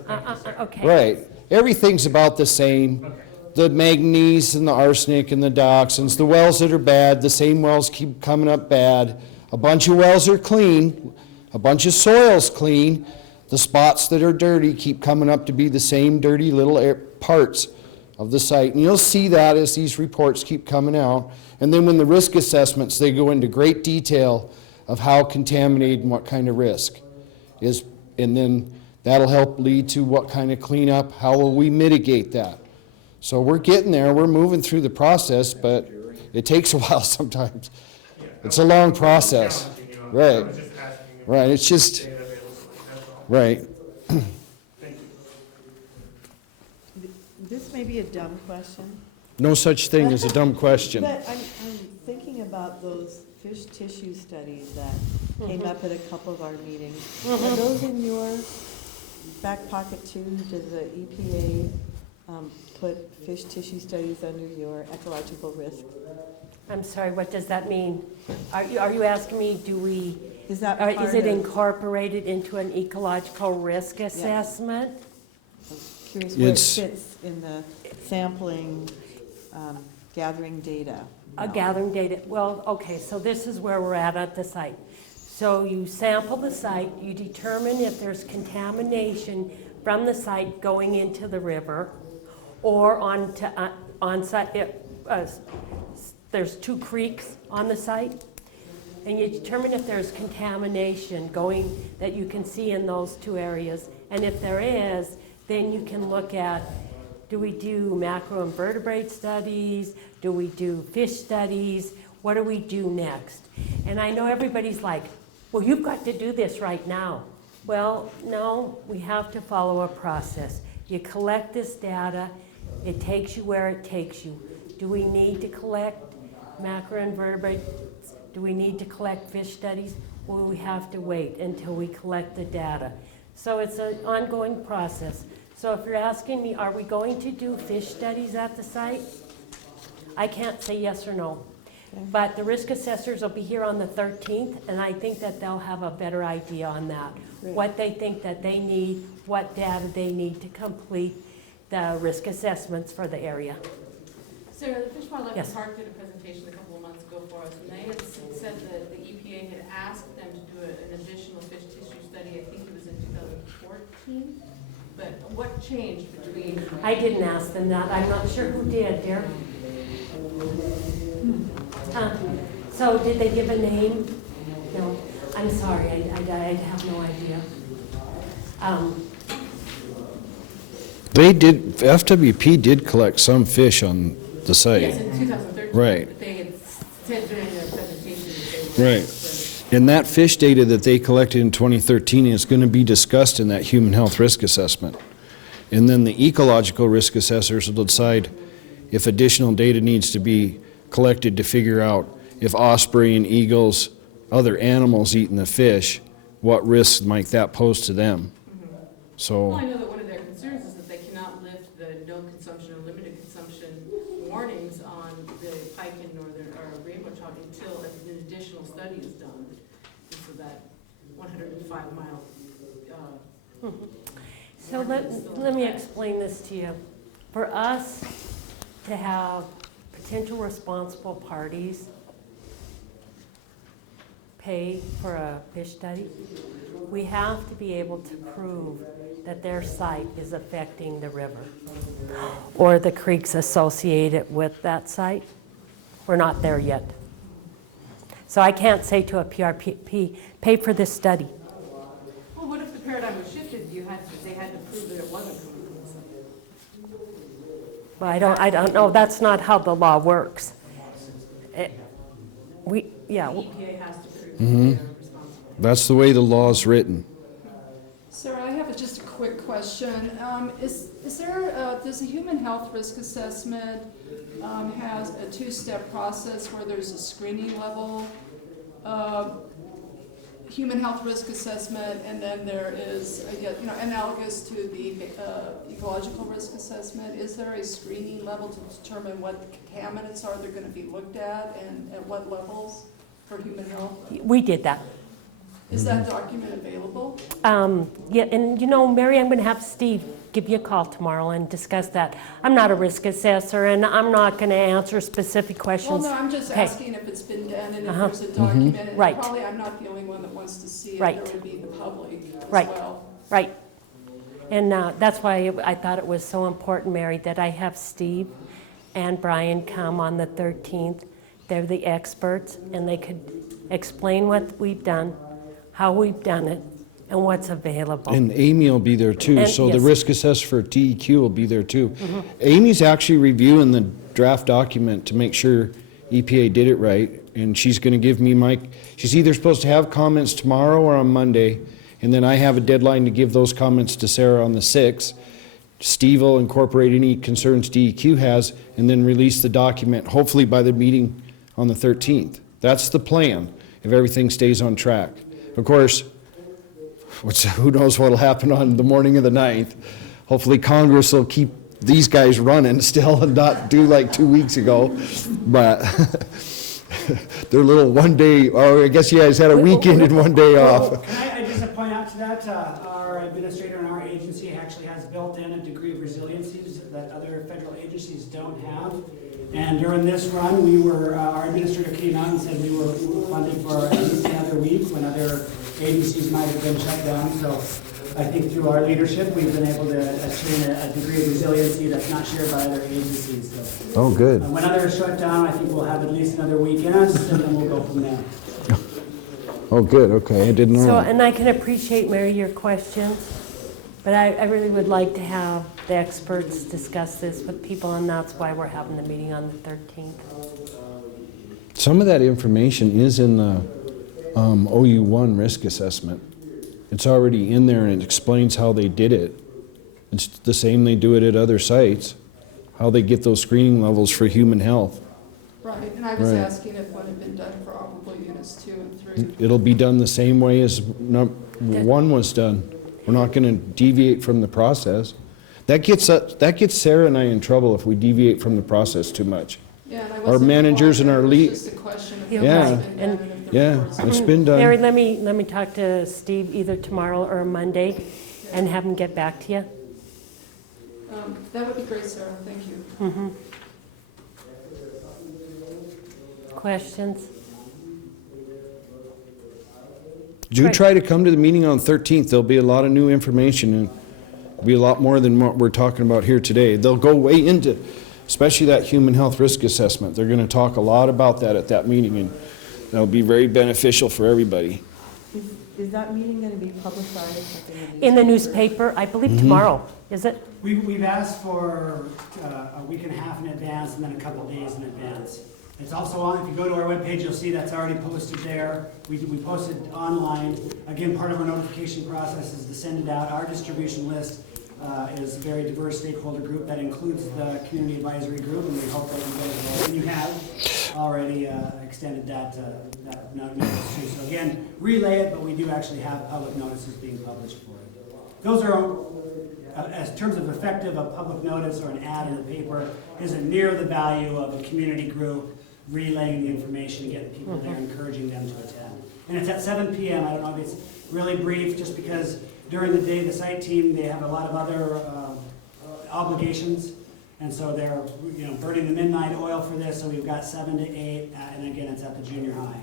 Okay. Right. Everything's about the same. Okay. The manganese and the arsenic and the dioxins, the wells that are bad, the same wells keep coming up bad. A bunch of wells are clean, a bunch of soil's clean. The spots that are dirty keep coming up to be the same dirty little parts of the site. And you'll see that as these reports keep coming out. And then when the risk assessments, they go into great detail of how contaminated and what kind of risk is, and then that'll help lead to what kind of cleanup, how will we mitigate that. So we're getting there, we're moving through the process, but it takes a while sometimes. It's a long process. Right. Right, it's just, right. This may be a dumb question. No such thing as a dumb question. But I'm thinking about those fish tissue studies that came up at a couple of our meetings. Are those in your back pocket too? Does the EPA put fish tissue studies under your ecological risk? I'm sorry, what does that mean? Are you asking me, is that is it incorporated into an ecological risk assessment? I'm curious where it fits in the sampling, gathering data. Gathering data. Well, okay, so this is where we're at the site. So you sample the site, you determine if there's contamination from the site going into the river or on site. There's 2 creeks on the site, and you determine if there's contamination going that you can see in those 2 areas. And if there is, then you can look at, do we do macroinvertebrate studies? Do we do fish studies? What do we do next? And I know everybody's like, well, you've got to do this right now. Well, no, we have to follow a process. You collect this data, it takes you where it takes you. Do we need to collect macroinvertebrates? Do we need to collect fish studies? Well, we have to wait until we collect the data. So it's an ongoing process. So if you're asking me, are we going to do fish studies at the site? I can't say yes or no. But the risk assessors will be here on the 13th, and I think that they'll have a better idea on that. What they think that they need, what data they need to complete the risk assessments for the area. Sarah, the Fish Wildlife Yes. Park did a presentation a couple of months ago for us, and they had said that the EPA had asked them to do an additional fish tissue study. I think it was in 2014. But what changed between? I didn't ask them that. I'm not sure who did, dear. So did they give a name? No. I'm sorry. I have no idea. They did, FWP did collect some fish on the site. Yes, in 2013. Right. But they had said during their presentation that they were. Right. And that fish data that they collected in 2013 is going to be discussed in that human health risk assessment. And then the ecological risk assessors will decide if additional data needs to be collected to figure out if osprey and eagles, other animals eating the fish, what risks might that pose to them. So. Well, I know that one of their concerns is that they cannot lift the no consumption or limited consumption warnings on the pike and northern or rainbow trout until an additional study is done. So that 105-mile. So let me explain this to you. For us to have potential responsible parties pay for a fish study, we have to be able to prove that their site is affecting the river or the creeks associated with that site. We're not there yet. So I can't say to a PRP, pay for this study. Well, what if the paradigm was shifted, they had to prove that it wasn't coming from the site? But I don't know, that's not how the law works. The EPA has to prove that Mhm. they're responsible. That's the way the law's written. Sarah, I have just a quick question. Is there, does the human health risk assessment has a two-step process where there's a screening level, human health risk assessment, and then there is, I guess, analogous to the ecological risk assessment? Is there a screening level to determine what contaminants are they're going to be looked at and at what levels for human health? We did that. Is that document available? Yeah, and Mary, I'm going to have Steve give you a call tomorrow and discuss that. I'm not a risk assessor, and I'm not going to answer specific questions. Well, no, I'm just Okay. asking if it's been done and if Uh-huh. there's a document. And Right. probably I'm not the only one that wants to see it. Right. There would be the public as Right. well. Right. And that's why I thought it was so important, Mary, that I have Steve and Brian come on the 13th. They're the experts, and they could explain what we've done, how we've done it, and what's available. And Amy will be there too, And- so the yes. risk assessor for TEQ will be there too. Mhm. Amy's actually reviewing the draft document to make sure EPA did it right, and she's gonna give me she's either supposed to have comments tomorrow or on Monday, and then I have a deadline to give those comments to Sarah on the 6th. Steve will incorporate any concerns DEQ has, and then release the document, hopefully by the meeting on the 13th. That's the plan, if everything stays on track. Of course, who knows what'll happen on the morning of the 9th. Hopefully Congress will keep these guys running still and not do like 2 weeks ago. But their little one day, or I guess you guys had a weekend and one day off. Can I just point out to that, our administrator in our agency actually has built in a degree of resiliencies that other federal agencies don't have. And during this run, our administrator came out and said we were funded for at least another week when other agencies might have been shut down. So I think through our leadership, we've been able to attain a degree of resiliency that's not shared by other agencies. So, Oh, good. when others shut down, I think we'll have at least another week in us, and then we'll go from there. Oh, good, okay, I didn't know. So, and I can appreciate, Mary, your questions, but I really would like to have the experts discuss this with people, and that's why we're having the meeting on the 13th. Some of that information is in the OU1 risk assessment. It's already in there and it explains how they did it. It's the same they do it at other sites, how they get those screening levels for human health. Right, and I was Right. asking if one had been done for operable units 2 and 3. It'll be done the same way as 1 was done. We're not going to deviate from the process. That gets Sarah and I in trouble if we deviate from the process too much. Yeah, and I Our wasn't managers and our involved, it lead. was just a question of Yeah. if it's Right. been done and if the Yeah, reports are- it's been done. Mary, let me talk to Steve either tomorrow or Monday and have him get back to you. That would be great, Sarah, thank you. Mhm. Questions? Do Right. try to come to the meeting on 13th. There'll be a lot of new information and be a lot more than what we're talking about here today. They'll go way into, especially that human health risk assessment. They're going to talk a lot about that at that meeting, and that'll be very beneficial for everybody. Is that meeting going to be publicized In the newspaper, I believe Mhm. tomorrow, is it? We've asked for a week and a half in advance and then a couple of days in advance. It's also on, if you go to our webpage, you'll see that's already posted there. We posted online. Again, part of our notification process is to send it out. Our distribution list is a very diverse stakeholder group that includes the community advisory group, and we hope that you guys will, and you have already extended that notice too. So again, relay it, but we do actually have public notices being published for it. Those are, as terms of effective, a public notice or an ad in the paper isn't near the value of a community group relaying the information, getting people there, encouraging them to attend. And it's at 7 p.m. I don't know if it's really brief, just because during the day, the site team, they have a lot of other obligations. And so they're, burning the midnight oil for this, so we've got 7 to 8, and again, it's at the junior high.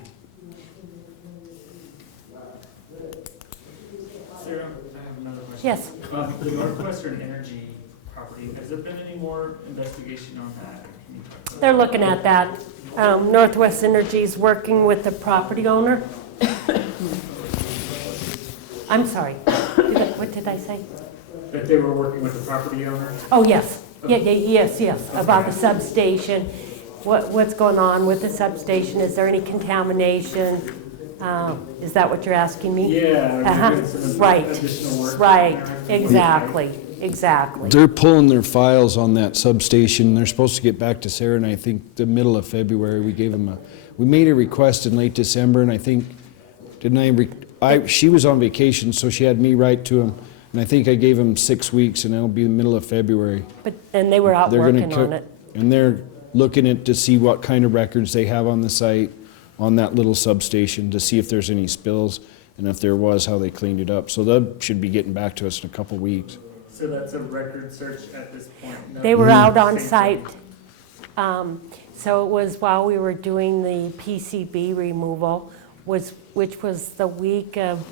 Yes. The Northwestern Energy property, has there been any more investigation on that? Can you talk about They're looking at that. Northwest Energy's working with the property owner. I'm sorry. What did I say? that they were working with the property owner? Oh, yes. Yes, about the substation. What's going on with the substation? Is there any contamination? Is that what you're asking me? Yeah. Uh-huh. Right, right, exactly. They're pulling their files on that substation. They're supposed to get back to Sarah, and I think the middle of February, we made a request in late December, and I think, she was on vacation, so she had me write to him, and I think I gave him 6 weeks, and that'll be the middle of February. And they were out They're gonna working on it. And they're looking at to see what kind of records they have on the site, on that little substation, to see if there's any spills, and if there was, how they cleaned it up. So they should be getting back to us in a couple weeks. So that's a record search at this point? They were out on site. So it was while we were doing the PCB removal, which was the week of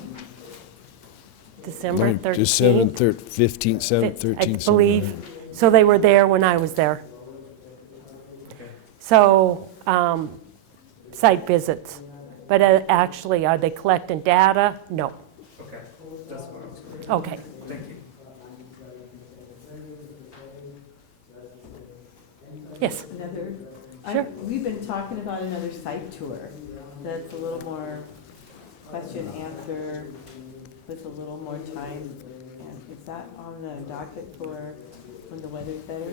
December 13th? Just 15th, 7th, 13th. I believe. So they were there when I was there. So, site visits. But actually, are they collecting data? No. Okay, that's what I was going to. Okay. Thank you. Yes. Sure. We've been talking about another site tour that's a little more question answer with a little more time. And is that on the docket for when the weather's better?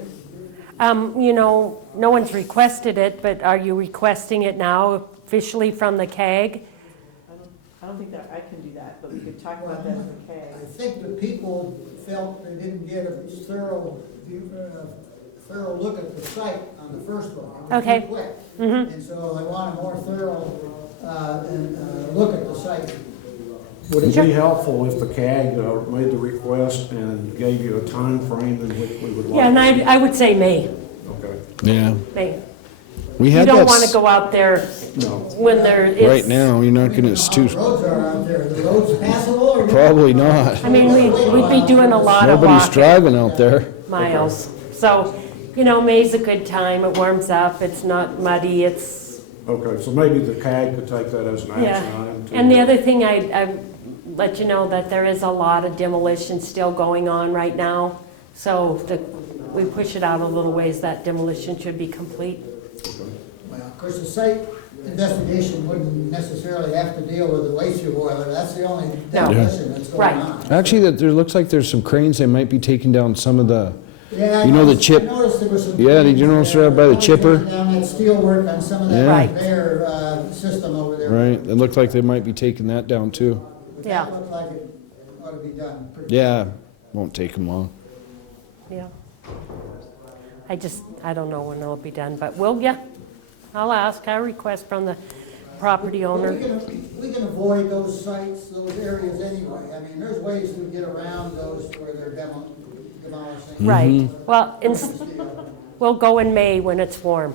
No one's requested it, but are you requesting it now officially from the CAG? I don't think that I can do that, but we could talk about that in the CAG. I think the people felt they didn't get a thorough look at the site on the first one. It was Okay. too quick. Mm-hmm. And so they want a more thorough look at the site. Would it be helpful if the CAG made the request and gave you a time frame in which we would like? Yeah, and I would say May. Okay. Yeah. May. We You had don't that want to go out there when right now, you're not gonna, it's too, How the roads are out there, the roads passable or? probably not. I mean, we'd be doing a lot of Nobody's walking driving out there. miles. So, May's a good time. It warms up. It's not muddy. It's, Okay, so maybe the CAG could take that as an action yeah. item. And the other thing, I let you know that there is a lot of demolition still going on right now. So we push it out a little ways, that demolition should be complete. Well, of course, the site investigation wouldn't necessarily have to deal with the waste boiler. That's the only demolition that's going on. Actually, there looks like there's some cranes that might be taking down some of the, Yeah, the chip. I noticed there was some. Yeah, did you notice right by the chipper? Down that steel work on some of that Yeah. conveyor system over there. Right, it looked like they might be taking that down too. Yeah. That looked like it ought to be done pretty. Yeah, won't take them long. Yeah. I don't know when it'll be done, but I'll ask. I'll request from the property owner. We can avoid those sites, those areas anyway. I mean, there's ways to get around those where they're demolishing. Right. Well, we'll go in May when it's warm.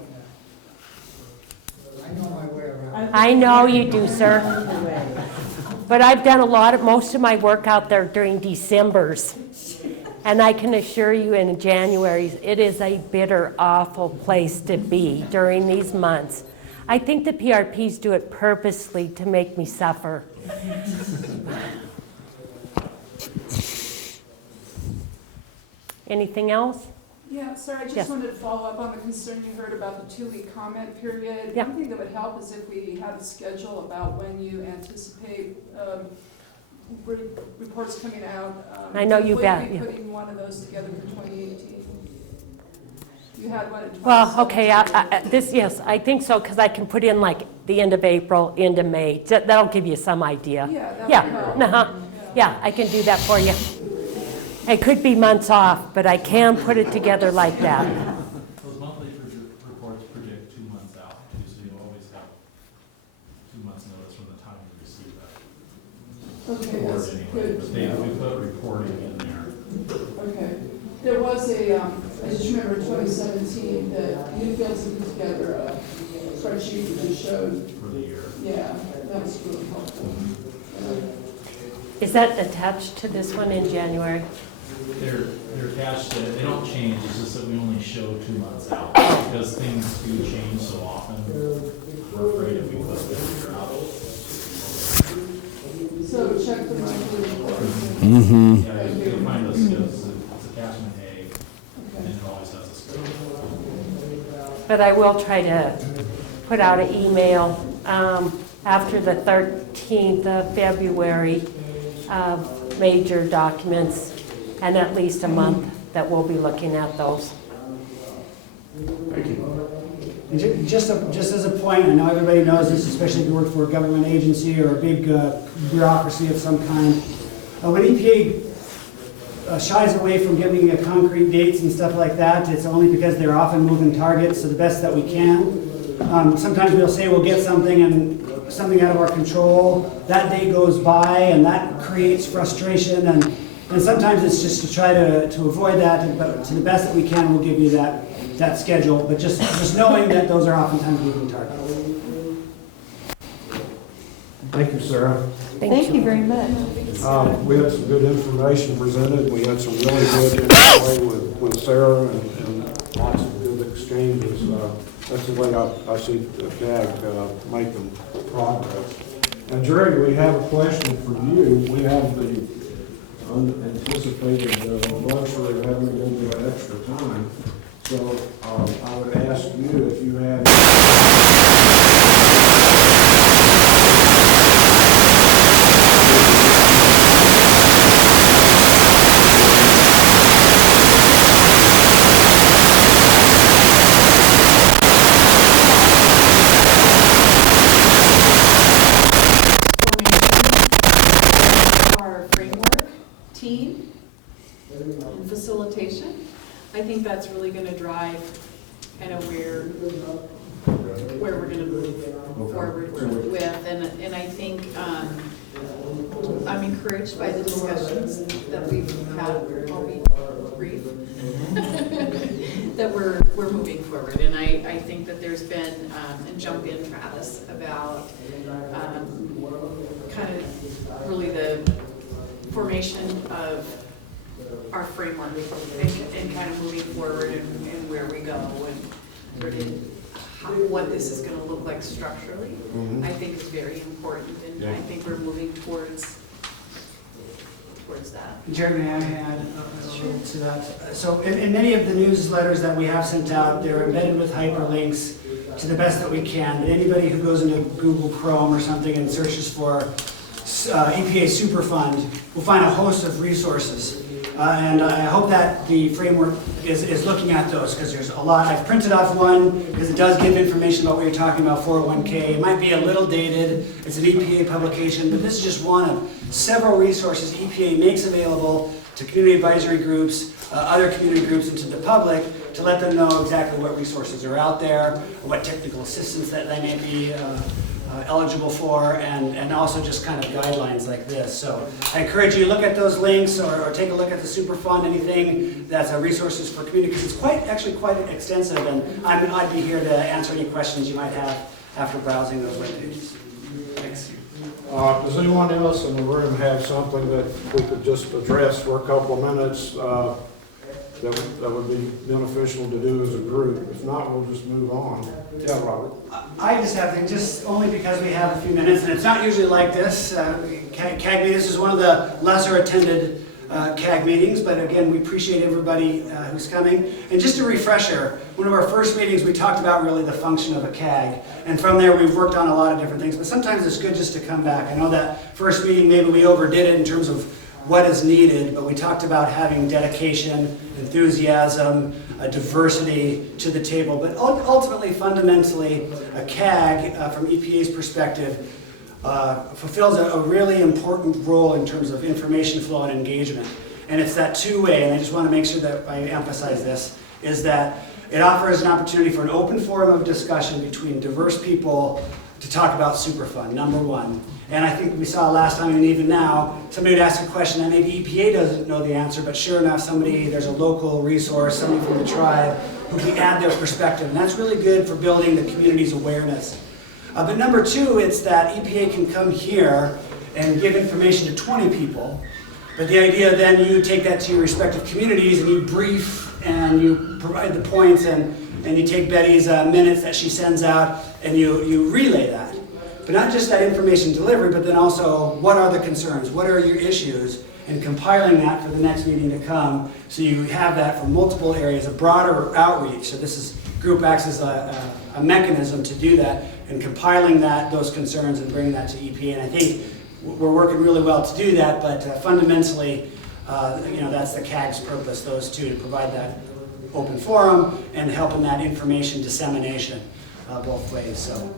I know my way around. I know you do, sir. But I've done most of my work out there during Decembers. And I can assure you in January, it is a bitter, awful place to be during these months. I think the PRPs do it purposely to make me suffer. Anything else? Yeah, sir, I Yes. just wanted to follow up on the concern you heard about the 2-week comment period. Yeah. One thing that would help is if we had a schedule about when you anticipate reports coming out. I know you bet, Would you yeah. be putting one of those together for 2018? You had one in 2017. Well, okay, yes, I think so, because I can put in like the end of April, end of May. That'll give you some idea. Yeah, that Yeah, would help. uh-huh. Yeah, I can do that for you. It could be months off, but I can put it together like that. Those monthly reports predict 2 months out, so you always have 2 months notice from the time you receive that. Okay, that's good. But we put reporting in there. Okay. There was I just remember in 2017 that Unifields had put together a spreadsheet that just showed. For the year. Yeah, that was really helpful. Is that attached to this one in January? They're attached to, they don't change, it's just that we only show 2 months out, because things do change so often. We're afraid if we put it out. So check the monthly report. Mm-hmm. Yeah, you'll find those skills, it's attachment A, and it always has a skill. But I will try to put out an email after the 13th of February of major documents, and at least a month that we'll be looking at those. Thank you. And just as a point, I know everybody knows this, especially if you work for a government agency or a big bureaucracy of some kind. When EPA shies away from giving you concrete dates and stuff like that, it's only because they're often moving targets to the best that we can. Sometimes we'll say we'll get something and something out of our control. That day goes by and that creates frustration, and sometimes it's just to try to avoid that, but to the best that we can, we'll give you that schedule. But just knowing that those are oftentimes moving targets. Thank you, Sarah. Thank you very much. We had some good information presented. We had some really good interplay with Sarah and lots of good exchanges. That's the way I see the CAG making progress. And Jerry, we have a question for you. We have the unanticipated luxury of having a little bit of extra time. So I would ask you if you had team and facilitation. I think that's really going to drive kind of where we're going to move forward with. And I think I'm encouraged by the discussions that we've had. I'll be brief. That we're moving forward. And I think that there's been, and jump in, Travis, about kind of really the formation of our framework and kind of moving forward and where we go and sort of what this is going to look like structurally. I think is very important, and I think we're moving towards that. Jerry, may I add to that? So in many of the newsletters that we have sent out, they're embedded with hyperlinks to the best that we can. But anybody who goes into Google Chrome or something and searches for EPA Superfund will find a host of resources. And I hope that the framework is looking at those, because there's a lot. I've printed off one because it does give information about what you're talking about, 401k. It might be a little dated. It's an EPA publication, but this is just one of several resources EPA makes available to community advisory groups, other community groups, and to the public to let them know exactly what resources are out there, what technical assistance that they may be eligible for, and also just kind of guidelines like this. So I encourage you to look at those links or take a look at the Superfund, anything that's resources for community, because it's actually quite extensive, and I'd be here to answer any questions you might have after browsing those web pages. Thanks. Does anyone else in the room have something that we could just address for a couple of minutes that would be beneficial to do as a group? If not, we'll just move on. Yeah, Robert. I just have to, just only because we have a few minutes, and it's not usually like this. CAG meetings is one of the lesser attended CAG meetings, but again, we appreciate everybody who's coming. And just a refresher, one of our first meetings, we talked about really the function of a CAG. And from there, we've worked on a lot of different things, but sometimes it's good just to come back. I know that first meeting, maybe we overdid it in terms of what is needed, but we talked about having dedication, enthusiasm, diversity to the table. But ultimately, fundamentally, a CAG, from EPA's perspective, fulfills a really important role in terms of information flow and engagement. And it's that two-way, and I just want to make sure that I emphasize this, is that it offers an opportunity for an open forum of discussion between diverse people to talk about Superfund, number one. And I think we saw last time, and even now, somebody would ask a question that maybe EPA doesn't know the answer, but sure enough, there's a local resource, somebody from the tribe, who can add their perspective. And that's really good for building the community's awareness. But number two, it's that EPA can come here and give information to 20 people. But the idea then you take that to your respective communities and you brief and you provide the points and you take Betty's minutes that she sends out and you relay that. But not just that information delivery, but then also what are the concerns, what are your issues, and compiling that for the next meeting to come so you have that for multiple areas, a broader outreach. So this is, group acts as a mechanism to do that and compiling those concerns and bringing that to EPA. And I think we're working really well to do that, but fundamentally, that's the CAG's purpose, those two, to provide that open forum and help in that information dissemination both ways. So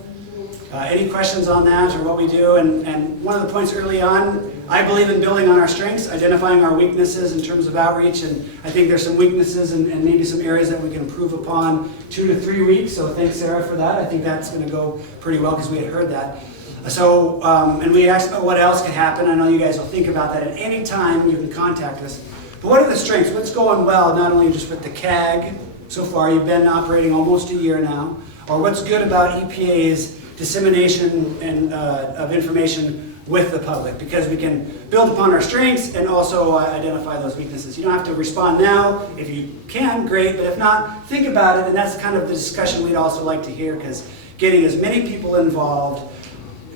any questions on that or what we do? And one of the points early on, I believe in building on our strengths, identifying our weaknesses in terms of outreach, and I think there's some weaknesses and maybe some areas that we can improve upon 2 to 3 weeks, so thanks Sarah for that. I think that's going to go pretty well because we had heard that. So, and we asked about what else could happen. I know you guys will think about that at any time. You can contact us. But what are the strengths? What's going well, not only just with the CAG so far, you've been operating almost a year now, or what's good about EPA's dissemination and, of information with the public, because we can build upon our strengths and also identify those weaknesses. You don't have to respond now. If you can, great, but if not, think about it, and that's kind of the discussion we'd also like to hear, because getting as many people involved,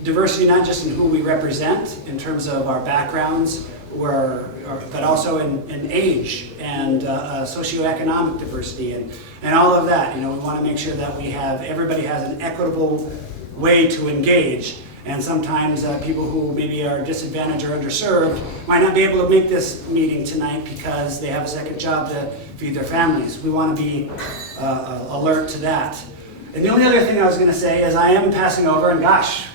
diversity not just in who we represent in terms of our backgrounds, but also in age and socioeconomic diversity and all of that. We want to make sure that everybody has an equitable way to engage. And sometimes people who maybe are disadvantaged or underserved might not be able to make this meeting tonight because they have a second job to feed their families. We want to be alert to that. And the only other thing I was going to say is I am passing over, and gosh,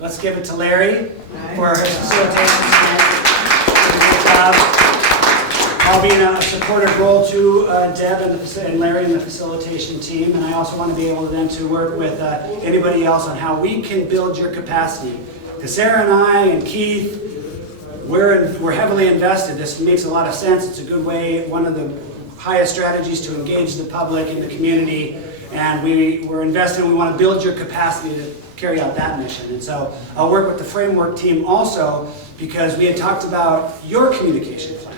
let's give it to Larry for his facilitation tonight. Good job. I'll be in a supportive role to Deb and Larry in the facilitation team, and I also want to be able then to work with anybody else on how we can build your capacity. Because Sarah and I and Keith, we're heavily invested. This makes a lot of sense. It's a good way, one of the highest strategies to engage the public and the community, and we're invested and we want to build your capacity to carry out that mission. And so I'll work with the framework team also, because we had talked about your communication plan.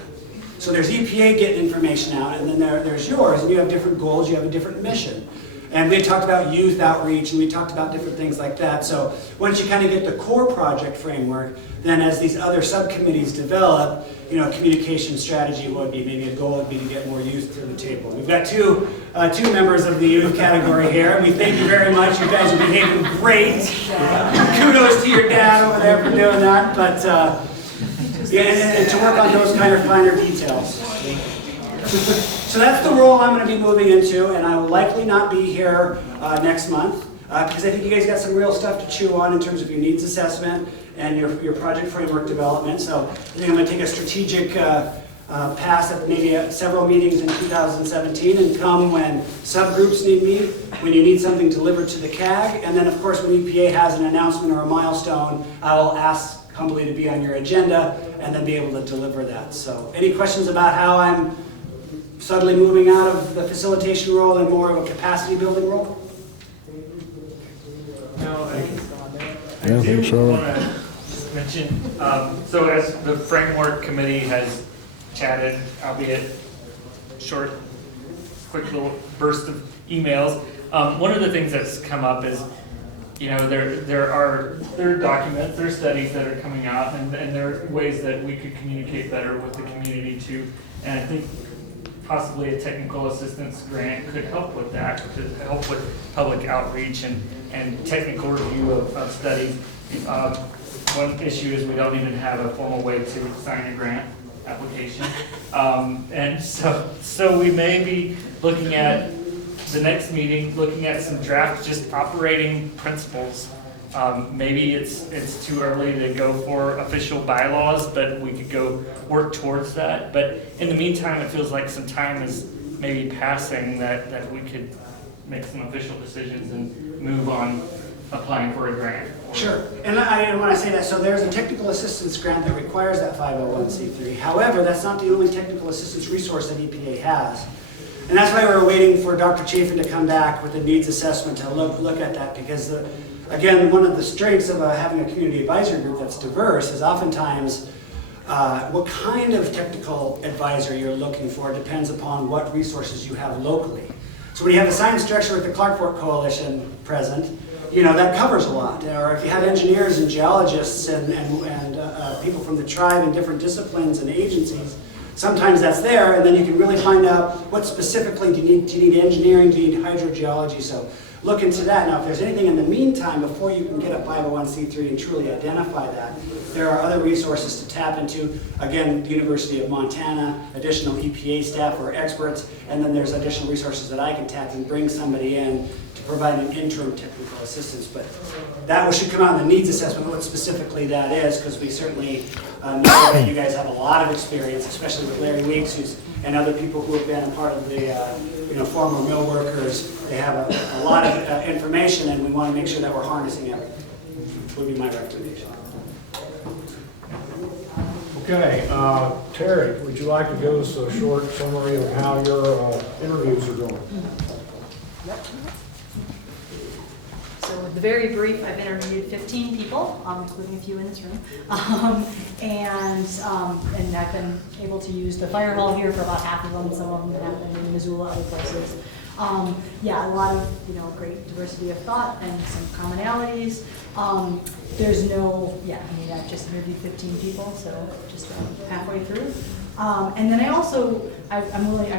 So there's EPA getting information out, and then there's yours, and you have different goals, you have a different mission. And we talked about youth outreach, and we talked about different things like that. So once you kind of get the core project framework, then as these other subcommittees develop, communication strategy would be, maybe a goal would be to get more youth to the table. We've got two members of the youth category here, and we thank you very much. You guys are behaving great. Kudos to your dad over there for doing that. But and to work on those kind of finer details. So that's the role I'm going to be moving into, and I will likely not be here next month because I think you guys got some real stuff to chew on in terms of your needs assessment and your project framework development. So I think I'm going to take a strategic pass at maybe several meetings in 2017 and come when subgroups need me, when you need something delivered to the CAG, and then of course when EPA has an announcement or a milestone, I will ask humbly to be on your agenda and then be able to deliver that. So any questions about how I'm suddenly moving out of the facilitation role and more of a capacity building role? No, I Yeah, I think so. want to just mention, so as the framework committee has chatted, albeit short, quick little burst of emails, one of the things that's come up is, there are documents, there are studies that are coming out, and there are ways that we could communicate better with the community too. And I think possibly a technical assistance grant could help with that, to help with public outreach and technical review of studies. One issue is we don't even have a formal way to sign a grant application. And so we may be looking at the next meeting, looking at some draft, just operating principles. Maybe it's too early to go for official bylaws, but we could go work towards that. But in the meantime, it feels like some time is maybe passing that we could make some official decisions and move on applying for a grant. Sure, and when I say that, so there's a technical assistance grant that requires that 501c3. However, that's not the only technical assistance resource that EPA has. And that's why we're waiting for Dr. Chafin to come back with a needs assessment to look at that, because again, one of the strengths of having a community advisory group that's diverse is oftentimes what kind of technical advisor you're looking for depends upon what resources you have locally. So when you have a science director with the Clarkport Coalition present, that covers a lot. Or if you have engineers and geologists and people from the tribe in different disciplines and agencies, sometimes that's there, and then you can really find out what specifically do you need engineering, do you need hydrogeology. So look into that. Now, if there's anything in the meantime, before you can get a 501c3 and truly identify that, there are other resources to tap into. Again, the University of Montana, additional EPA staff or experts, and then there's additional resources that I can tap and bring somebody in to provide an interim technical assistance. But that should come out in the needs assessment, what specifically that is, because we certainly know that you guys have a lot of experience, especially with Larry Weeks and other people who have been a part of the former mill workers. They have a lot of information, and we want to make sure that we're harnessing everything. Would be my recommendation. Okay, Terry, would you like to give us a short summary of how your interviews are going? So the very brief, I've interviewed 15 people, including a few in this room, and I've been able to use the fire hall here for about half of them. Some of them have been in Missoula, other places. Yeah, a lot of great diversity of thought and some commonalities. There's no, I've just interviewed 15 people, so just halfway through. And then I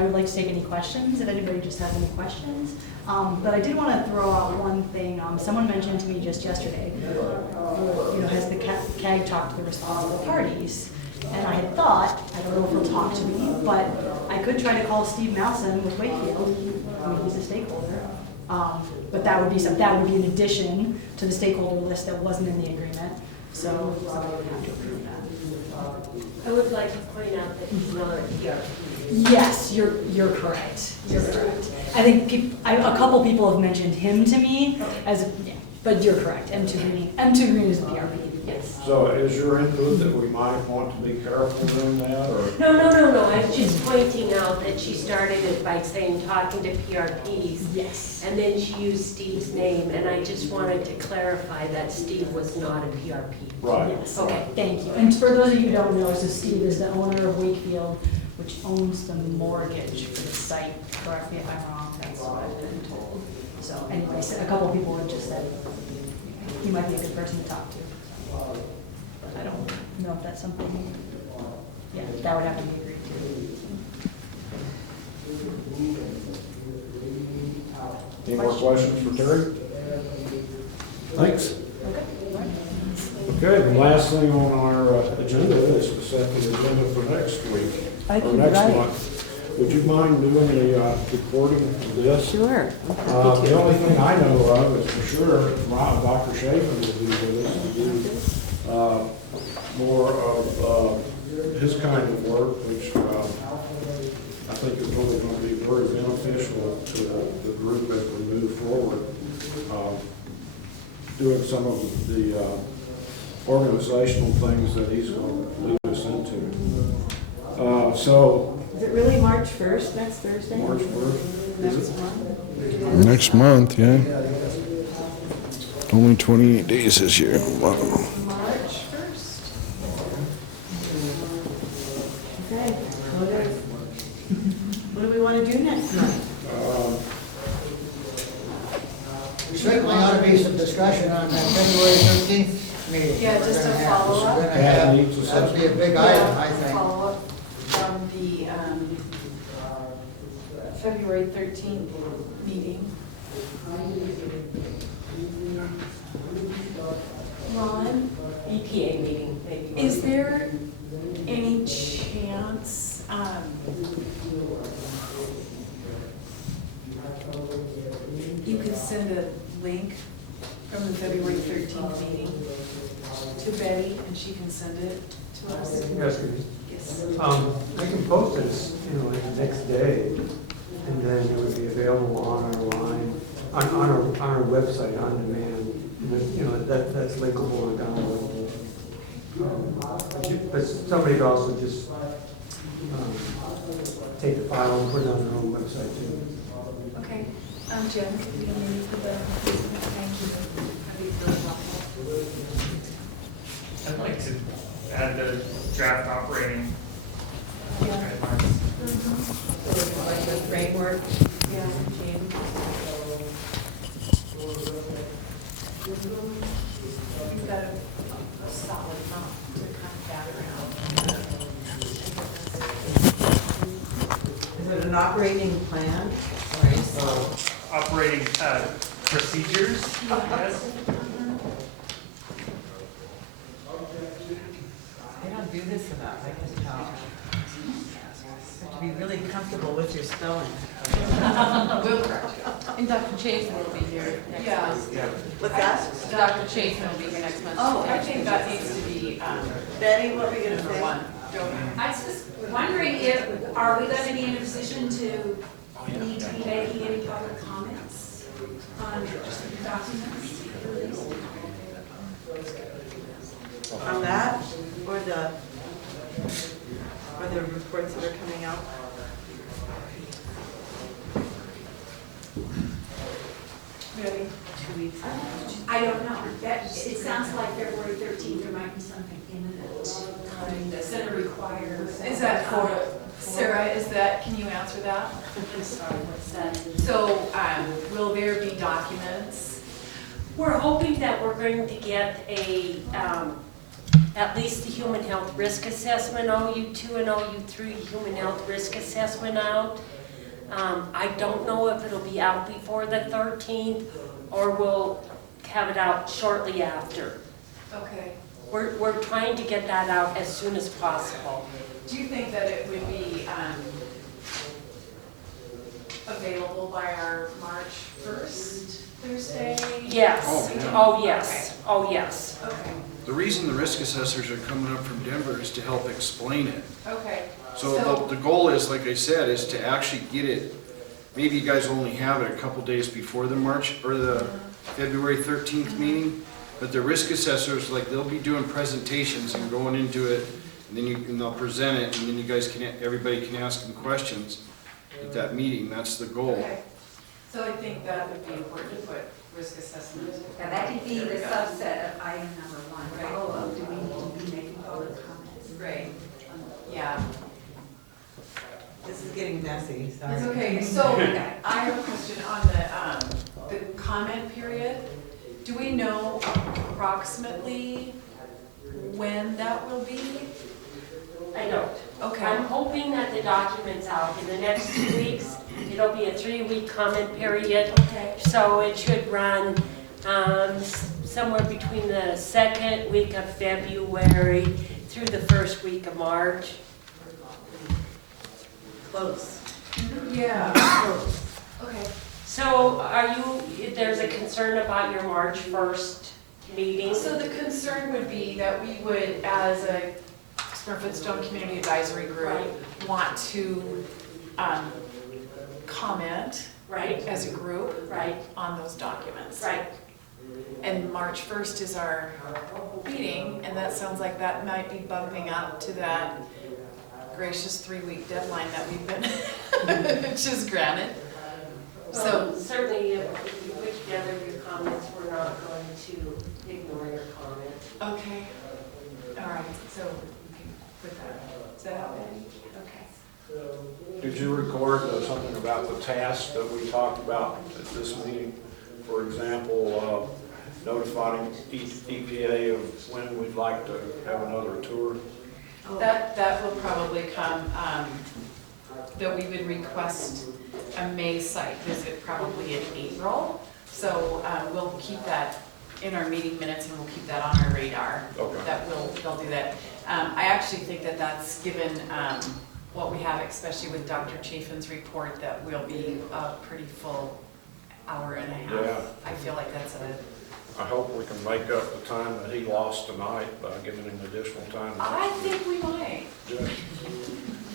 would like to take any questions if anybody just has any questions. But I did want to throw out one thing. Someone mentioned to me just yesterday, has the CAG talked to the responsible parties? And I had thought, I don't know if he'll talk to me, but I could try to call Steve Malson with Wakefield. I mean, he's a stakeholder. But that would be in addition to the stakeholder list that wasn't in the agreement. So somebody would have to approve that. I would like to point out that he's not here. Yes, you're correct. You're correct. I think a couple people have mentioned him to me but you're correct. M2 Green is a PRP. Yes. So is your input that we might want to be careful doing that, or? No. I was just pointing out that she started it by saying talking to PRPs. Yes. And then she used Steve's name, and I just wanted to clarify that Steve was not a PRP. Right. Yes. Okay. Thank you. And for those of you who don't know, so Steve is the owner of Wakefield, which owns the mortgage for the site. Correct me if I'm wrong. That's what I've been told. So anyway, a couple of people have just said he might be a good person to talk to. But I don't know if that's something, that would have to be agreed to. Any more questions for Terry? Thanks. Okay, the last thing on our agenda is to set the agenda for next week, or next month. Would you mind doing the recording of this? Sure. The only thing I know of is for sure Dr. Schaefer will be with us to do more of his kind of work, which I think is really going to be very beneficial to the group as we move forward. Doing some of the organizational things that he's going to lead us into. Is it really March 1st, next Thursday? March 1st. Next month? Next month, yeah. Only 28 days this year. Wow. March 1st. Okay. What do we want to do next month? There certainly ought to be some discussion on that February 13th meeting. Yeah, just a follow-up. That would be a big item, I think. Follow-up from the February 13th meeting. Ron? EPA meeting, maybe. Is there any chance, you could send a link from the February 13th meeting to Betty and she can send it to us? Yes, please. Yes. I can post this, like the next day, and then it would be available on our line, on our website on demand. That's linkable and downloadable. But somebody could also just take the file and put it on their own website too. Okay, Jen, you need to put that, thank you. I'd like to add the draft operating guidelines. Like the framework, Yeah. change. We've got a solid amount to kind of gather around. Is it an operating plan? Operating procedures, yes. They don't do this enough, I can tell. You have to be really comfortable with your spelling. We'll correct you. And Dr. Chafin will be here next month. Yeah. What's that? Dr. Chafin will be here next month. Oh, I think that needs to be, Betty, what were you gonna number say? one. I was just wondering if, are we gonna be in a position to need to be making any public comments on documents? On that, or the reports that are coming out? Really? 2 weeks. I don't know. That, it sounds like February 13th, there might be something imminent that's gonna require. Is that for, Sarah, is that, can you answer that? I'm sorry, what's that? So, will there be documents? We're hoping that we're going to get a, at least the human health risk assessment, OU2 and OU3 human health risk assessment out. I don't know if it'll be out before the 13th or we'll have it out shortly after. Okay. We're trying to get that out as soon as possible. Do you think that it would be available by our March 1st Thursday? Yes. Oh, yeah. Oh, yes. Oh, yes. Okay, The reason the risk assessors are coming up from Denver is to help explain it. okay. So the goal is, like I said, is to actually get it, maybe you guys only have it a couple days before the March, or the February 13th meeting, but the risk assessors, like, they'll be doing presentations and going into it, and then and they'll present it, and then you guys can, everybody can ask them questions at that meeting. That's the goal. Okay. So I think that would be important to put risk assessment. Yeah, that could be There the we go. subset of item number 1, Right. follow-up, do we need to be making public comments? Right. Yeah. This is getting messy, sorry. It's okay, so I have a question on the comment period. Do we know approximately when that will be? I don't. Okay. I'm hoping that the document's out in the next 2 weeks. It'll be a 3-week comment period. Okay. So it should run somewhere between the second week of February through the first week of March. Close. Yeah. Close. Okay. So there's a concern about your March 1st meeting? So the concern would be that we would, as a Smurfit Stone Community Advisory Group, want to comment, Right. as a group, Right. on those documents. Right. And March 1st is our meeting, and that sounds like that might be bumping up to that gracious 3-week deadline that we've been just granted. So Certainly, if you put together your comments, we're not going to ignore your comments. okay, all right, so we can put that, is that how Betty? Okay. Did you record something about the tasks that we talked about at this meeting? For example, notifying EPA of when we'd like to have another tour? That will probably come, that we would request a May site visit probably in April. So we'll keep that in our meeting minutes and we'll keep that on our radar. Okay. That they'll do that. I actually think that that's given what we have, especially with Dr. Chafin's report, that will be a pretty full hour and a half. Yeah. I feel like that's I hope we can make up the time that he lost tonight by giving him additional time. I think we might. Good.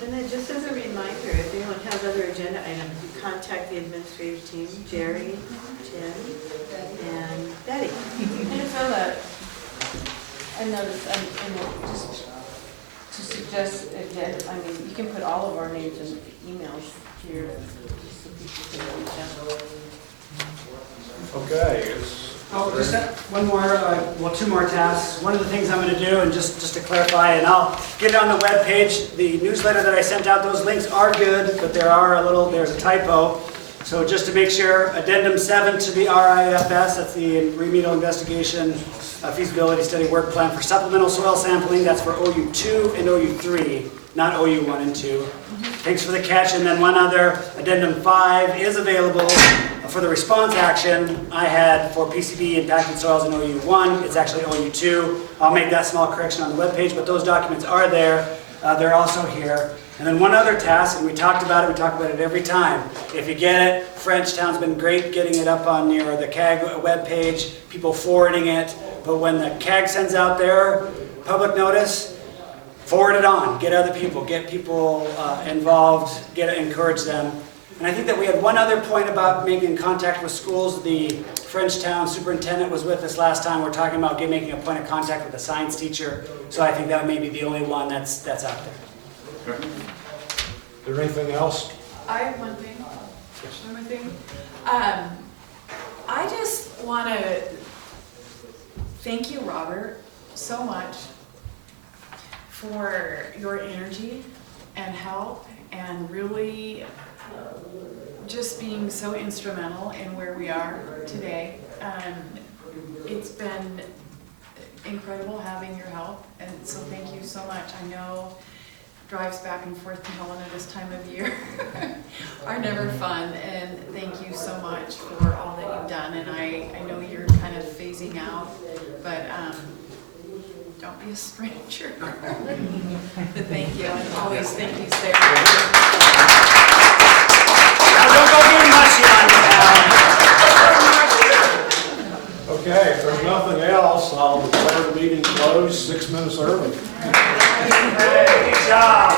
And then just as a reminder, if anyone has other agenda items, you contact the administrative team, Jerry, Jen, and Betty. And it's on the, I noticed, just to suggest, again, I mean, you can put all of our names and emails here, just so people can reach out. Okay, Oh, just one more, two more tasks. One of the things I'm going to do, and just to clarify, and I'll get it on the webpage, the newsletter that I sent out, those links are good, but there's a typo. So just to make sure, Addendum 7 to the RIFS, that's the Remedial Investigation Feasibility Study Work Plan for Supplemental Soil Sampling, that's for OU2 and OU3, not OU1 and 2. Thanks for the catch. And then one other, Addendum 5 is available for the response action I had for PCB impacted soils in OU1. It's actually OU2. I'll make that small correction on the webpage, but those documents are there. They're also here. And then one other task, and we talked about it every time. If you get it, Frenchtown's been great getting it up on the CAG webpage, people forwarding it. But when the CAG sends out their public notice, forward it on, get other people, get people involved, encourage them. And I think that we had one other point about making contact with schools. The Frenchtown superintendent was with us last time. We're talking about making a point of contact with a science teacher. So I think that may be the only one that's out there. Is there anything else? I have one thing. One more thing. I just want to thank you, Robert, so much for your energy and help and really just being so instrumental in where we are today. It's been incredible having your help, and so thank you so much. I know drives back and forth to Helena this time of year are never fun, and thank you so much for all that you've done. And I know you're kind of phasing out, but don't be a stranger. But thank you, and always thank you, Sarah. Now don't go getting mushy on me now. Okay, if there's nothing else, I'll declare the meeting closed 6 minutes early. Good job.